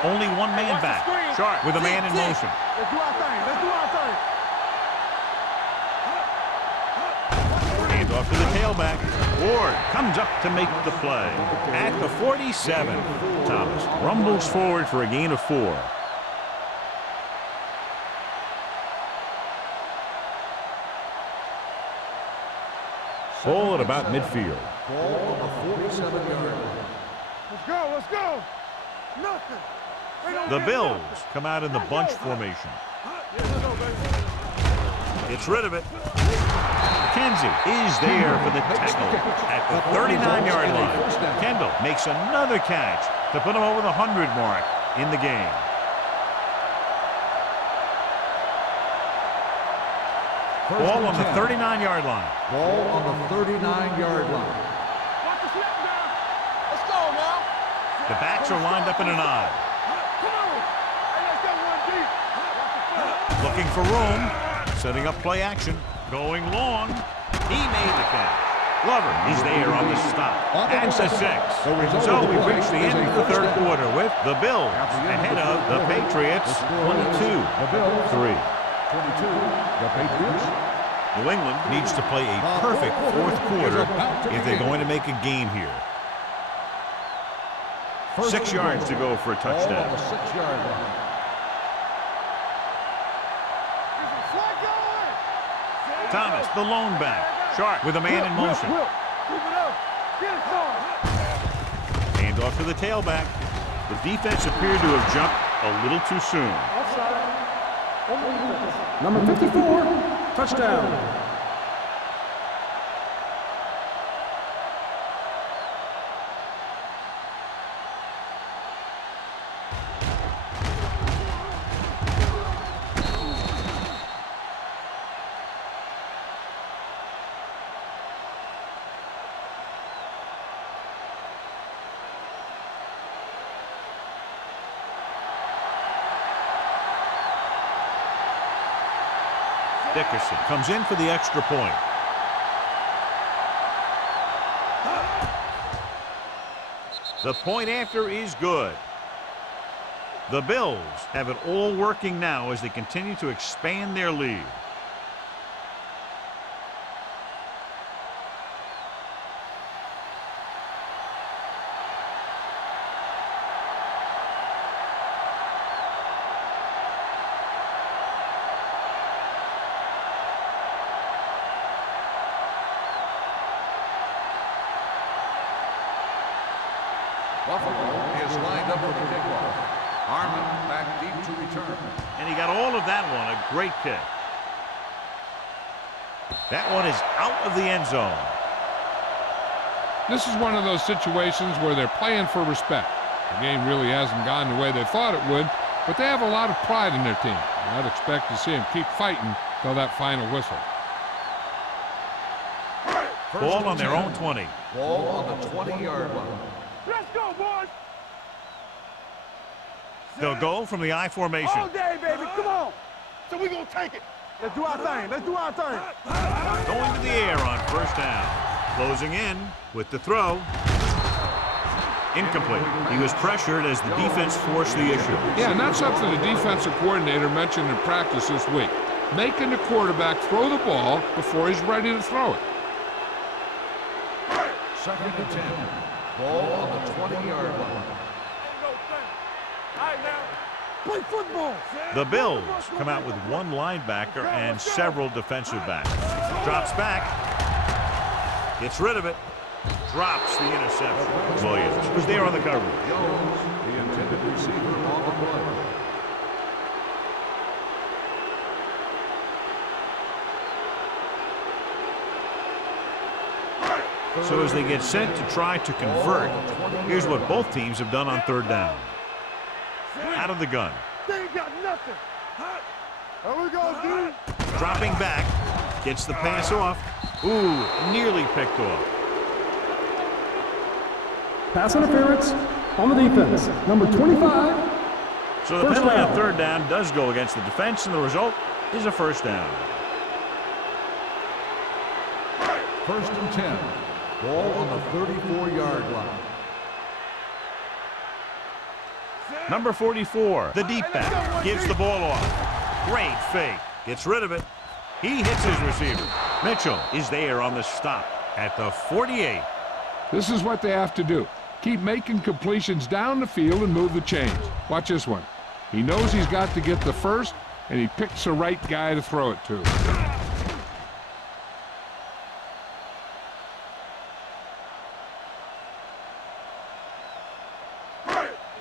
Only one man back. Sharp with a man in motion. Let's do our thing. Let's do our thing. Hand off to the tailback. Ward comes up to make the play. At the 47, Thomas rumbles forward for a gain of 4. Ball at about midfield. Ball on the 47-yard line. Let's go. Let's go. Nothing. The Bills come out in the bunch formation. Gets rid of it. Kenzie is there for the tackle at the 39-yard line. Kendall makes another catch to put him over the 100 mark in the game. Ball on the 39-yard line. Ball on the 39-yard line. Watch the snap down. Let's go now. The backs are lined up in an I. Come on. Hey, let's get one deep. Watch the foot. Looking for room. Setting up play action. Going long. He made the catch. Glover is there on the stop. At the 6. So we've reached the end of the third quarter with the Bills ahead of the Patriots 22-3. 22, the Patriots. New England needs to play a perfect fourth quarter if they're going to make a game here. 6 yards to go for a touchdown. Ball on the 6-yard line. Thomas, the lone back. Sharp with a man in motion. Hand off to the tailback. The defense appeared to have jumped a little too soon. Number 54, touchdown. Dickerson comes in for the extra point. The point after is good. The Bills have it all working now as they continue to expand their lead. Buffalo is lined up for the kickoff. Harmon back deep to return. And he got all of that one. A great kick. That one is out of the end zone. This is one of those situations where they're playing for respect. The game really hasn't gone the way they thought it would, but they have a lot of pride in their team. And I'd expect to see them keep fighting till that final whistle. Ball on their own 20. Ball on the 20-yard line. Let's go, boys. They'll go from the I formation. All day, baby. Come on. So we're going to take it. Let's do our thing. Let's do our thing. Going to the air on first down. Closing in with the throw. Incomplete. He was pressured as the defense forced the issue. Yeah, and that's something the defensive coordinator mentioned in practice this week. Making the quarterback throw the ball before he's ready to throw it. 2nd and 10. Ball on the 20-yard line. Play football. The Bills come out with one linebacker and several defensive backs. Drops back. Gets rid of it. Drops the interception. Williams was there on the coverage. Jones, the intended receiver on the play. So as they get set to try to convert, here's what both teams have done on third down. Out of the gun. They ain't got nothing. Here we go, dude. Dropping back. Gets the pass off. Ooh, nearly picked off. Pass interference on the defense. Number 25. So the First penalty down. on third down does go against the defense, and the result is a first down. 1st and 10. Ball on the 34-yard line. Number 44, the deep back, gives the ball off. Great fake. Gets rid of it. He hits his receiver. Mitchell is there on the stop at the 48. This is what they have to do. Keep making completions down the field and move the chains. Watch this one. He knows he's got to get the first, and he picks the right guy to throw it to.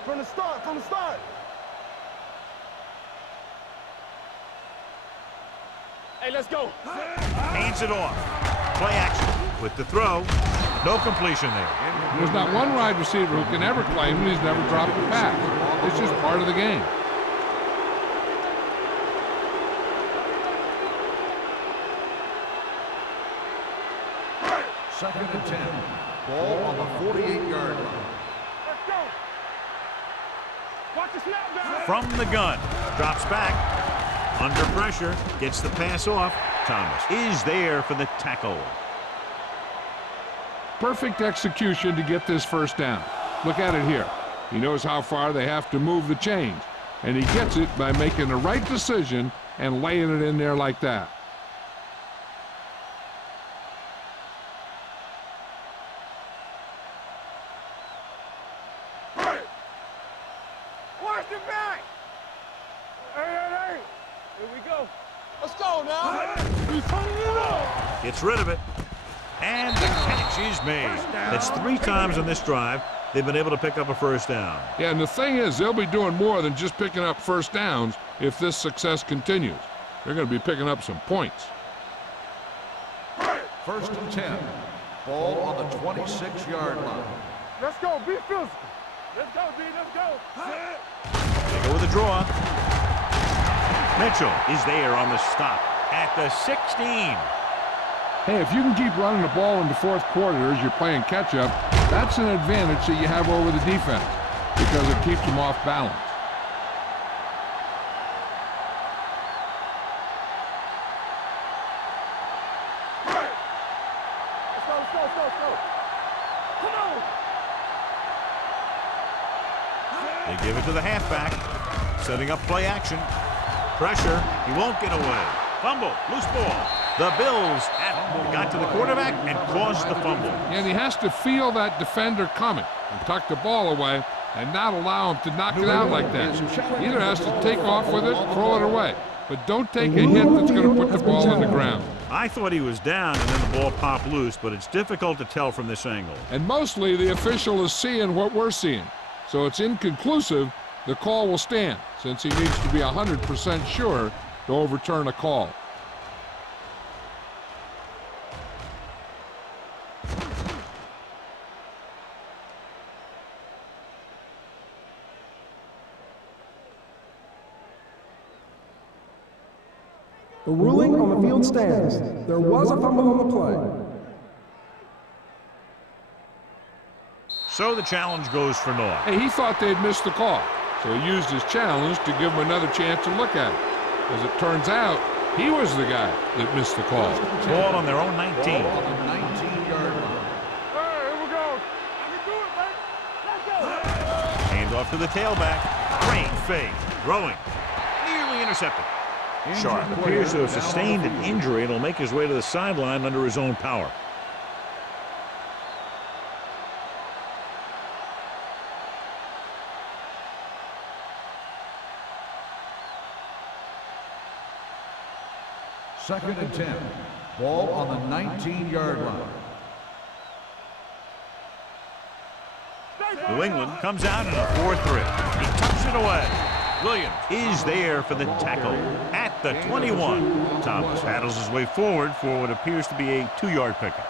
From the start, from the start. Hey, let's go. Hands it off. Play action with the throw. No completion there. There's not one wide receiver who can ever claim that he's never dropped a pass. It's just part of the game. Second and 10. Ball on the 48-yard line. Let's go. Watch the snap down. From the gun. Drops back. Under pressure. Gets the pass off. Thomas is there for the tackle. Perfect execution to get this first down. Look at it here. He knows how far they have to move the chains, and he gets it by making the right decision and laying it in there like that. Watch the back. Hey. Here we go. Let's go now. He's turning it off. Gets rid of it. And the catch is made. That's 3 times on this drive they've been able to pick up a first down. Yeah, and the thing is, they'll be doing more than just picking up first downs if this success continues. They're going to be picking up some points. 1st and 10. Ball on the 26-yard line. Let's go. Be physical. Let's go, D. Let's go. They go with a draw. Mitchell is there on the stop at the 16. Hey, if you can keep running the ball in the fourth quarter as you're playing catch-up, that's an advantage that you have over the defense because it keeps them off balance. Let's go. Come on. They give it to the halfback. Setting up play action. Pressure. He won't get away. Fumble. Loose ball. The Bills got to the quarterback and caused the fumble. And he has to feel that defender coming and tuck the ball away and not allow him to knock it out like that. He either has to take off with it, throw it away. But don't take a hit that's going to put the ball on the ground. I thought he was down and then the ball popped loose, but it's difficult to tell from this angle. And mostly the official is seeing what we're seeing. So it's inconclusive. The call will stand since he needs to be 100% sure to overturn a call. The ruling on the field stands. There was a fumble on the play. So the challenge goes for North. Hey, he thought they'd missed the call, so he used his challenge to give him another chance to look at it. As it turns out, he was the guy that missed the call. Ball on their own 19. Ball on the 19-yard line. Hey, here we go. I can do it, man. Let's go. Hand off to the tailback. Great fake. Throwing. Nearly intercepted. Sharp appears to have sustained an injury and will make his way to the sideline under his own power. Second and 10. Ball on the 19-yard line. New England comes out in a 4-3. He tucks it away. Williams is there for the tackle at the 21. Thomas paddles his way forward for what appears to be a 2-yard pickup.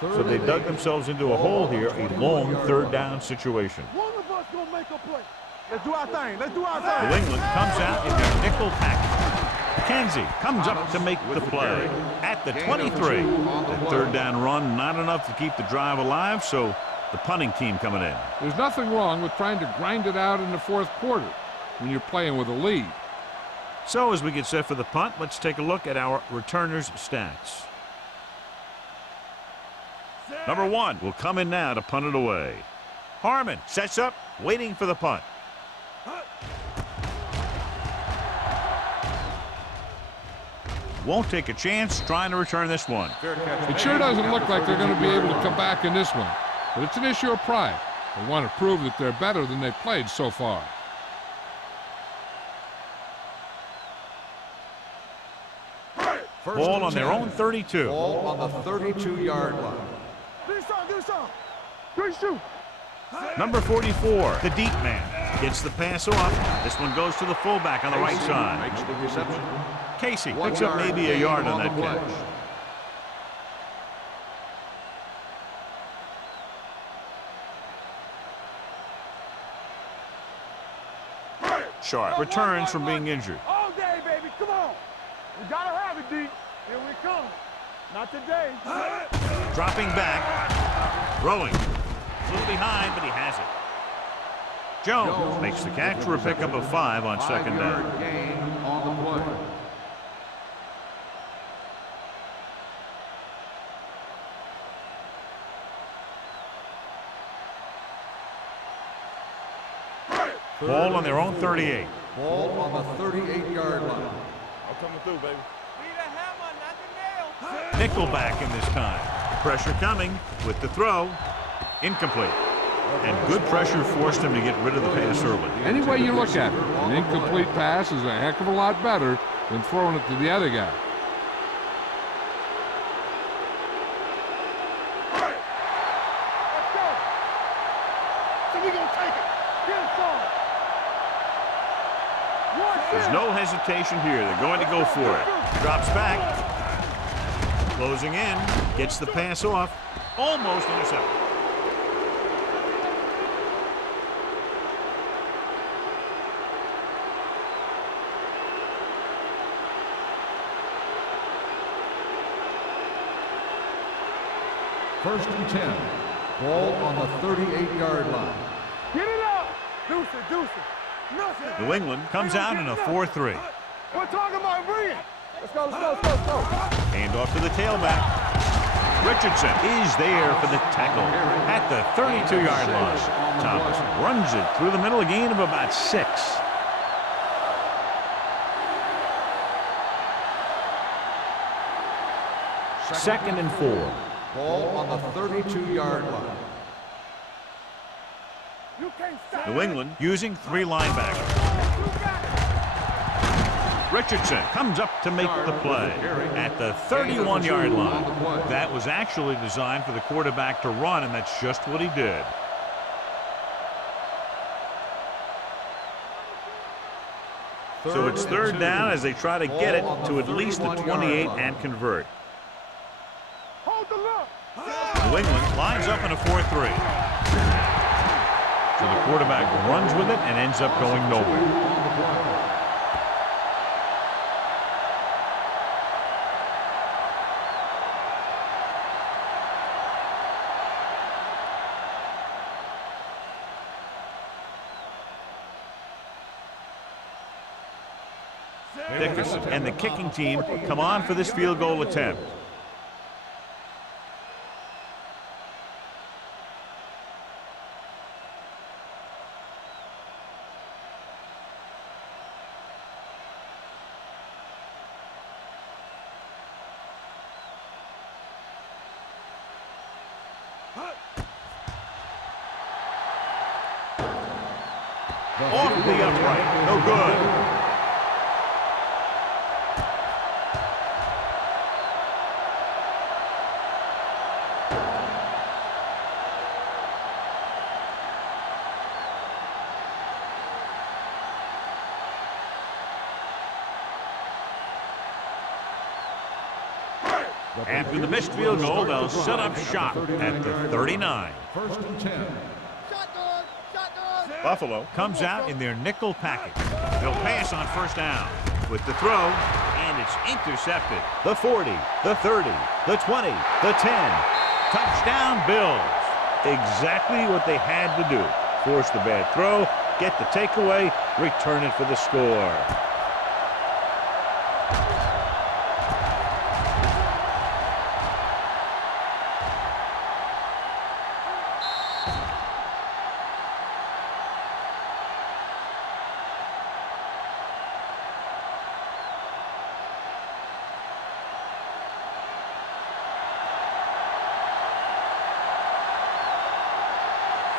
So they dug themselves into a hole here, a long 3rd down situation. One of us gonna make a play. Let's do our thing. Let's do our thing. New England comes out in their nickel package. McKenzie comes up to make the play at the 23. The 3rd down run, not enough to keep the drive alive, so the punting team coming in. There's nothing wrong with trying to grind it out in the 4th quarter when you're playing with a lead. So as we get set for the punt, let's take a look at our returners' stats. Number 1 will come in now to punt it away. Harmon sets up, waiting for the punt. Won't take a chance trying to return this one. It sure doesn't look like they're going to be able to come back in this one, but it's an issue of pride. They want to prove that they're better than they've played so far. Ball on their own 32. Ball on the 32-yard line. Do something. Great shoot. Number 44, the deep man, gets the pass off. This one goes to the fullback on the right side. Makes the reception. Casey picks up maybe a yard on that catch. Sharp returns from being injured. All day, baby. Come on. We gotta have it, D. Here we come. Not today. Dropping back. Throwing. A little behind, but he has it. Jones makes the catch for a pickup of 5 on 2nd down. 5-yard gain on the play. Ball on their own 38. Ball on the 38-yard line. I'm coming through, baby. Need a hammer, not the nail. Nickelback in this time. Pressure coming with the throw. Incomplete. And good pressure forced him to get rid of the pass early. Any way you look at it, an incomplete pass is a heck of a lot better than throwing it to the other guy. Let's go. So we gonna take it. Get us on. There's no hesitation here. They're going to go for it. Drops back. Closing in. Gets the pass off. Almost intercepted. First and 10. Ball on the 38-yard line. Get it up. Deuce it. Nothing. New England comes out in a 4-3. We're talking about brilliant. Let's go. Hand off to the tailback. Richardson is there for the tackle at the 32-yard line. Thomas runs it through the middle, a gain of about 6. Second and 4. Ball on the 32-yard line. You can't stop. New England using 3 linebackers. Richardson comes up to make the play at the 31-yard line. That was actually designed for the quarterback to run, and that's just what he did. So it's 3rd down as they try to get it to at least the 28 and convert. Hold the look. New England lines up in a 4-3. So the quarterback runs with it and ends up going nowhere. Dickerson and the kicking team come on for this field goal attempt. Off the upright, no good. After the missed field goal, they'll set up shop at the 39. First and 10. Buffalo comes out in their nickel package. They'll pass on first down with the throw, and it's intercepted. The 40, the 30, the 20, the 10. Touchdown, Bills. Exactly what they had to do. Force the bad throw, get the takeaway, return it for the score.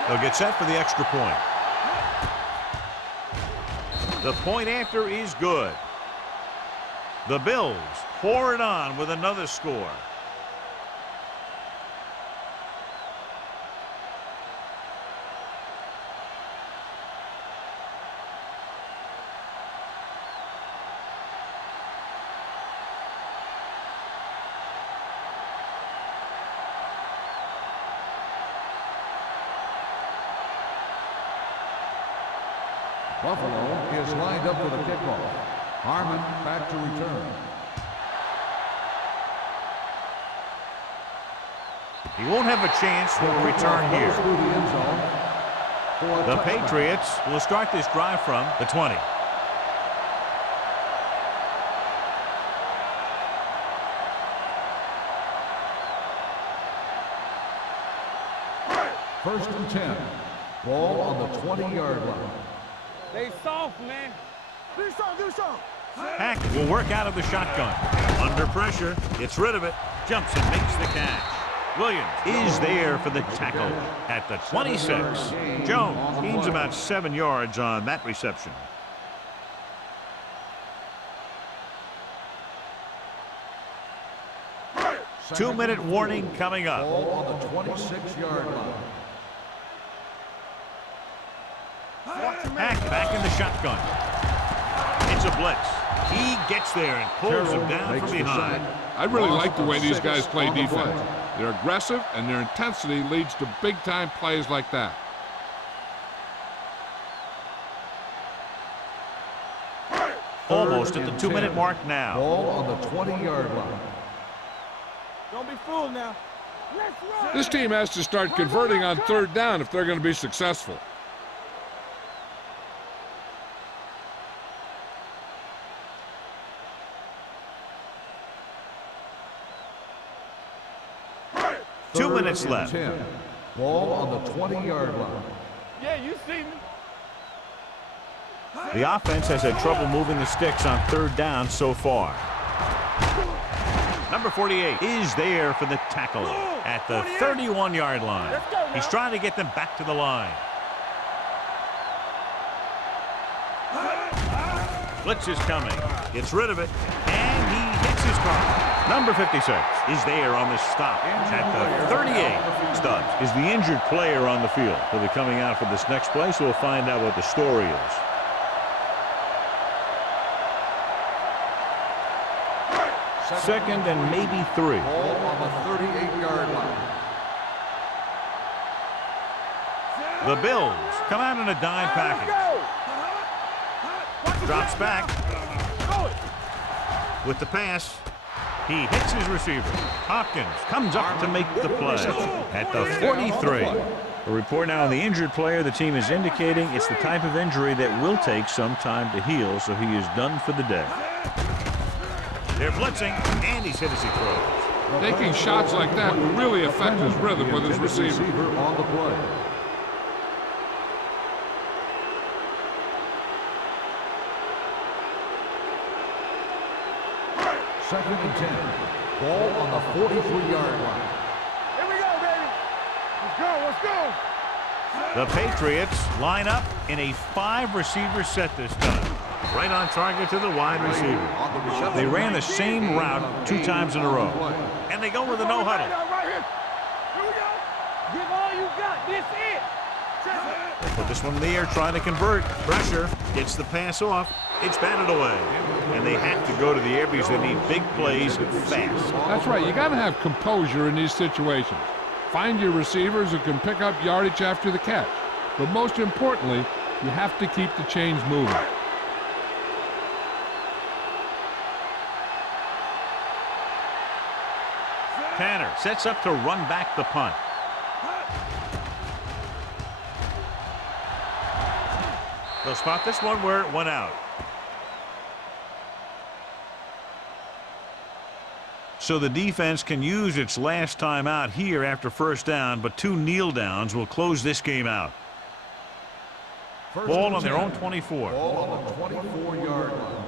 They'll get set for the extra point. The point after is good. The Bills pour it on with another score. Buffalo is lined up for the kickoff. Harmon back to return. He won't have a chance for a return here. Through the end zone for a The touchback. Patriots will start this drive from the 20. First and 10. Ball on the 20-yard line. They soft, man. Do something. Hackett will work out of the shotgun. Under pressure, gets rid of it, jumps and makes the catch. Williams is there for the tackle at the 26. Jones gains about 7 yards on that reception. Two-minute warning coming up. Ball on the 26-yard line. Hack back in the shotgun. It's a blitz. He gets there and pulls him down from behind. I really like the way these guys play defense. They're aggressive, and their intensity leads to big-time plays like that. Almost at the 2-minute mark now. Ball on the 20-yard line. Don't be fooled now. Let's run. This team has to start converting on third down if they're going to be successful. Two minutes left. 10. Ball on the 20-yard line. Yeah, you see me. The offense has had trouble moving the sticks on third down so far. Number 48 is there for the tackle at the 31-yard line. He's trying to get them back to the line. Blitz is coming. Gets rid of it, and he hits his target. Number 56 is there on the stop at the 38. Stubbs is the injured player on the field. He'll be coming out for this next play, so we'll find out what the story is. Second and maybe 3. Ball on the 38-yard line. The Bills come out in a dime package. Drops back. With the pass, he hits his receiver. Hopkins comes up to make the play at the 43. A report now on the injured player. The team is indicating it's the type of injury that will take some time to heal, so he is done for the day. They're blitzing, and he's hit as he throws. Taking shots like that will really affect his rhythm with his receiver. On the play. Second and 10. Ball on the 43-yard line. Here we go, baby. Let's go, let's go. The Patriots line up in a 5-receiver set this time. Right on target to the wide receiver. They ran the same route 2 times in a row. And they go with a no-huddle. Right here. Here we go. Give all you got. This it. They put this one in the air, trying to convert. Pressure gets the pass off. It's batted away. And they have to go to the air because they need big plays fast. That's right. You got to have composure in these situations. Find your receivers who can pick up yardage after the catch. But most importantly, you have to keep the chains moving. Tanner sets up to run back the punt. They'll spot this one where it went out. So the defense can use its last time out here after first down, but 2 kneel downs will close this game out. Ball on their own 24. Ball on the 24-yard line.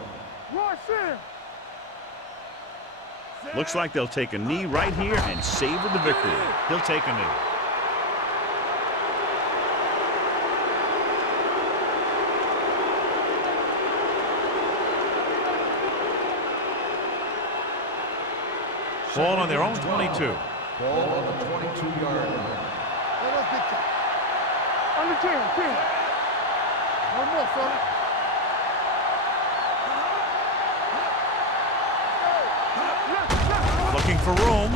Rush in. Looks like they'll take a knee right here and savor the victory. He'll take a knee. Ball on their own 22. Ball on the 22-yard line. Let us get to under 10. One more, fella. Looking for room.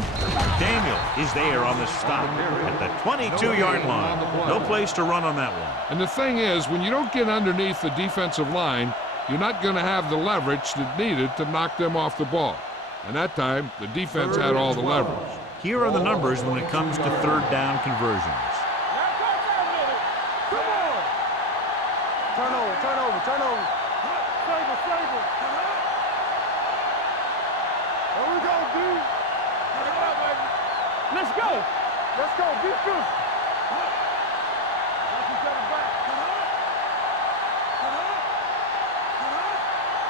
Daniel is there on the stop at the 22-yard line. No place to run on that one. And the thing is, when you don't get underneath the defensive line, you're not going to have the leverage that's needed to knock them off the ball. And that time, the defense had all the leverage. Here are the numbers when it comes to third down conversions. Come on. Turnover. Flavor. There we go, dude. Let's go. Defense. Watch each other back.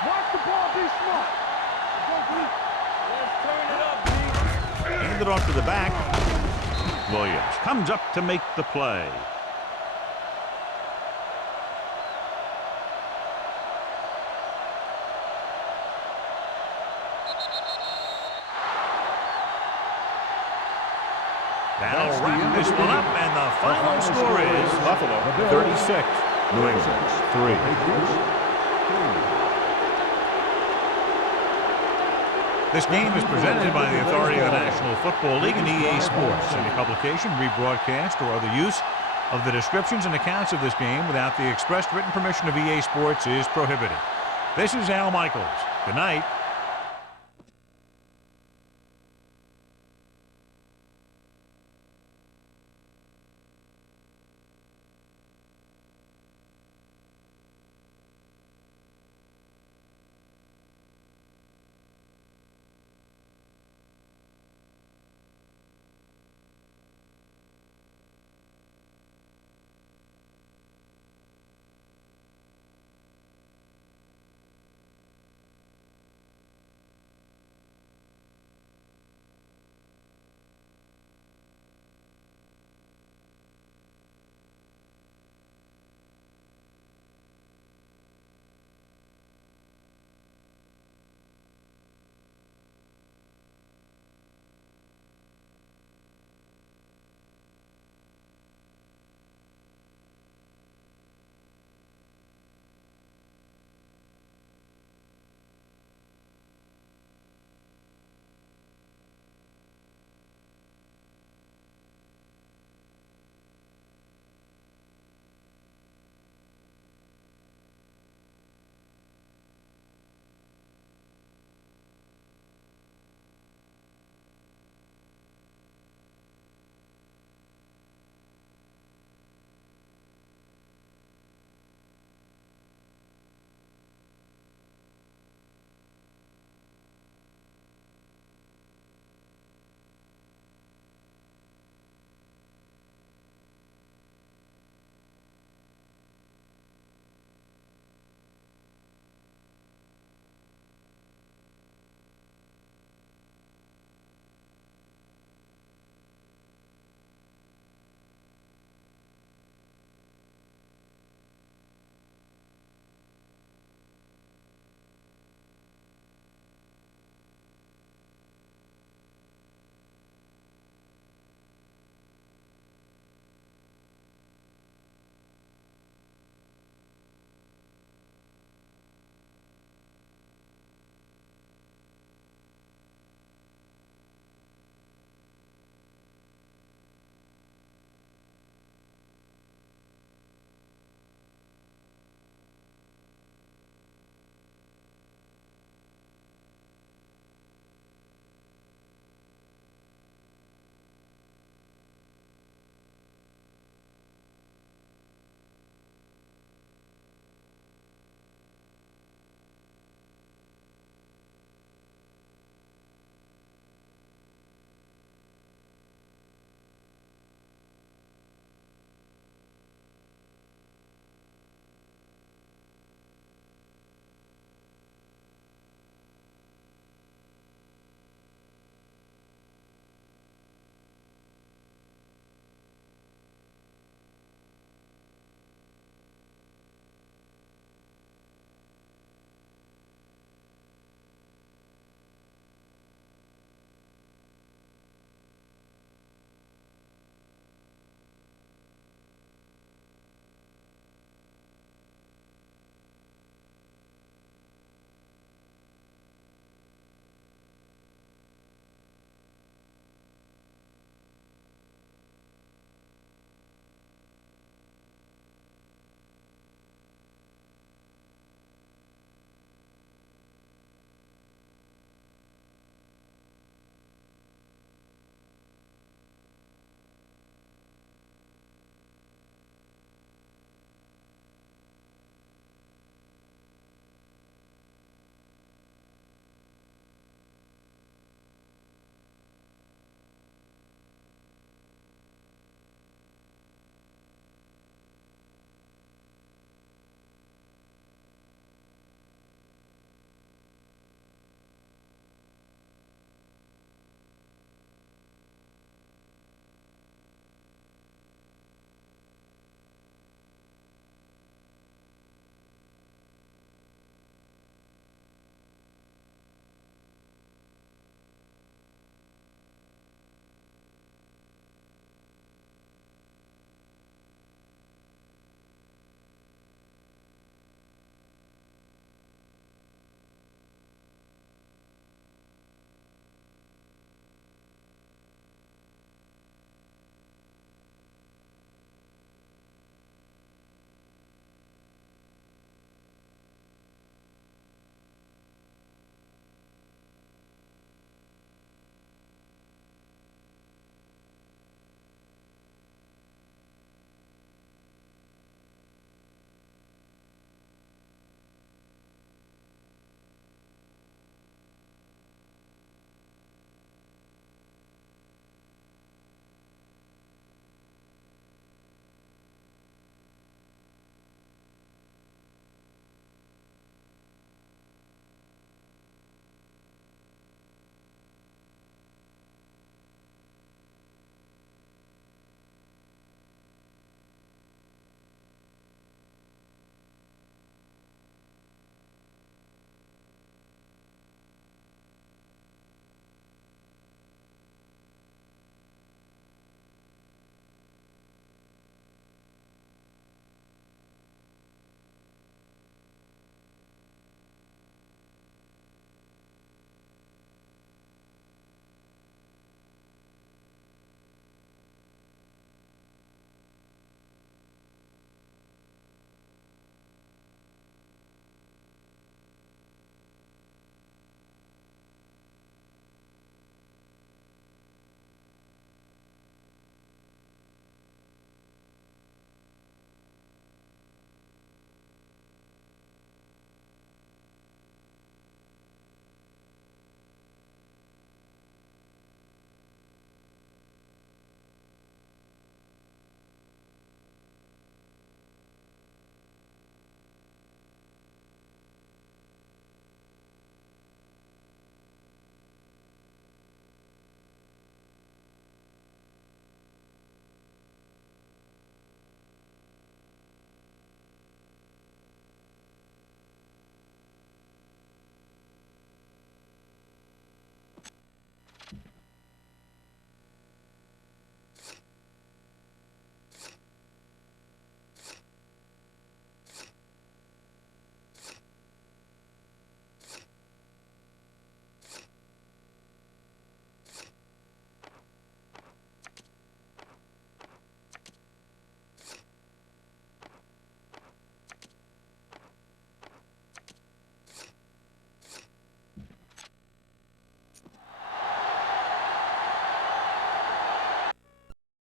Watch the ball, be smart. Let's go, Blue. Let's turn it up, B. Hand it off to the back. Williams comes up to make the play. That'll wrap this one up, and the final score is Buffalo 36, New England 3. This game is presented by the authority of the National Football League and EA Sports. Any publication, rebroadcast, or other use of the descriptions and accounts of this game without the expressed written permission of EA Sports is prohibited. This is Al Michaels. Good night.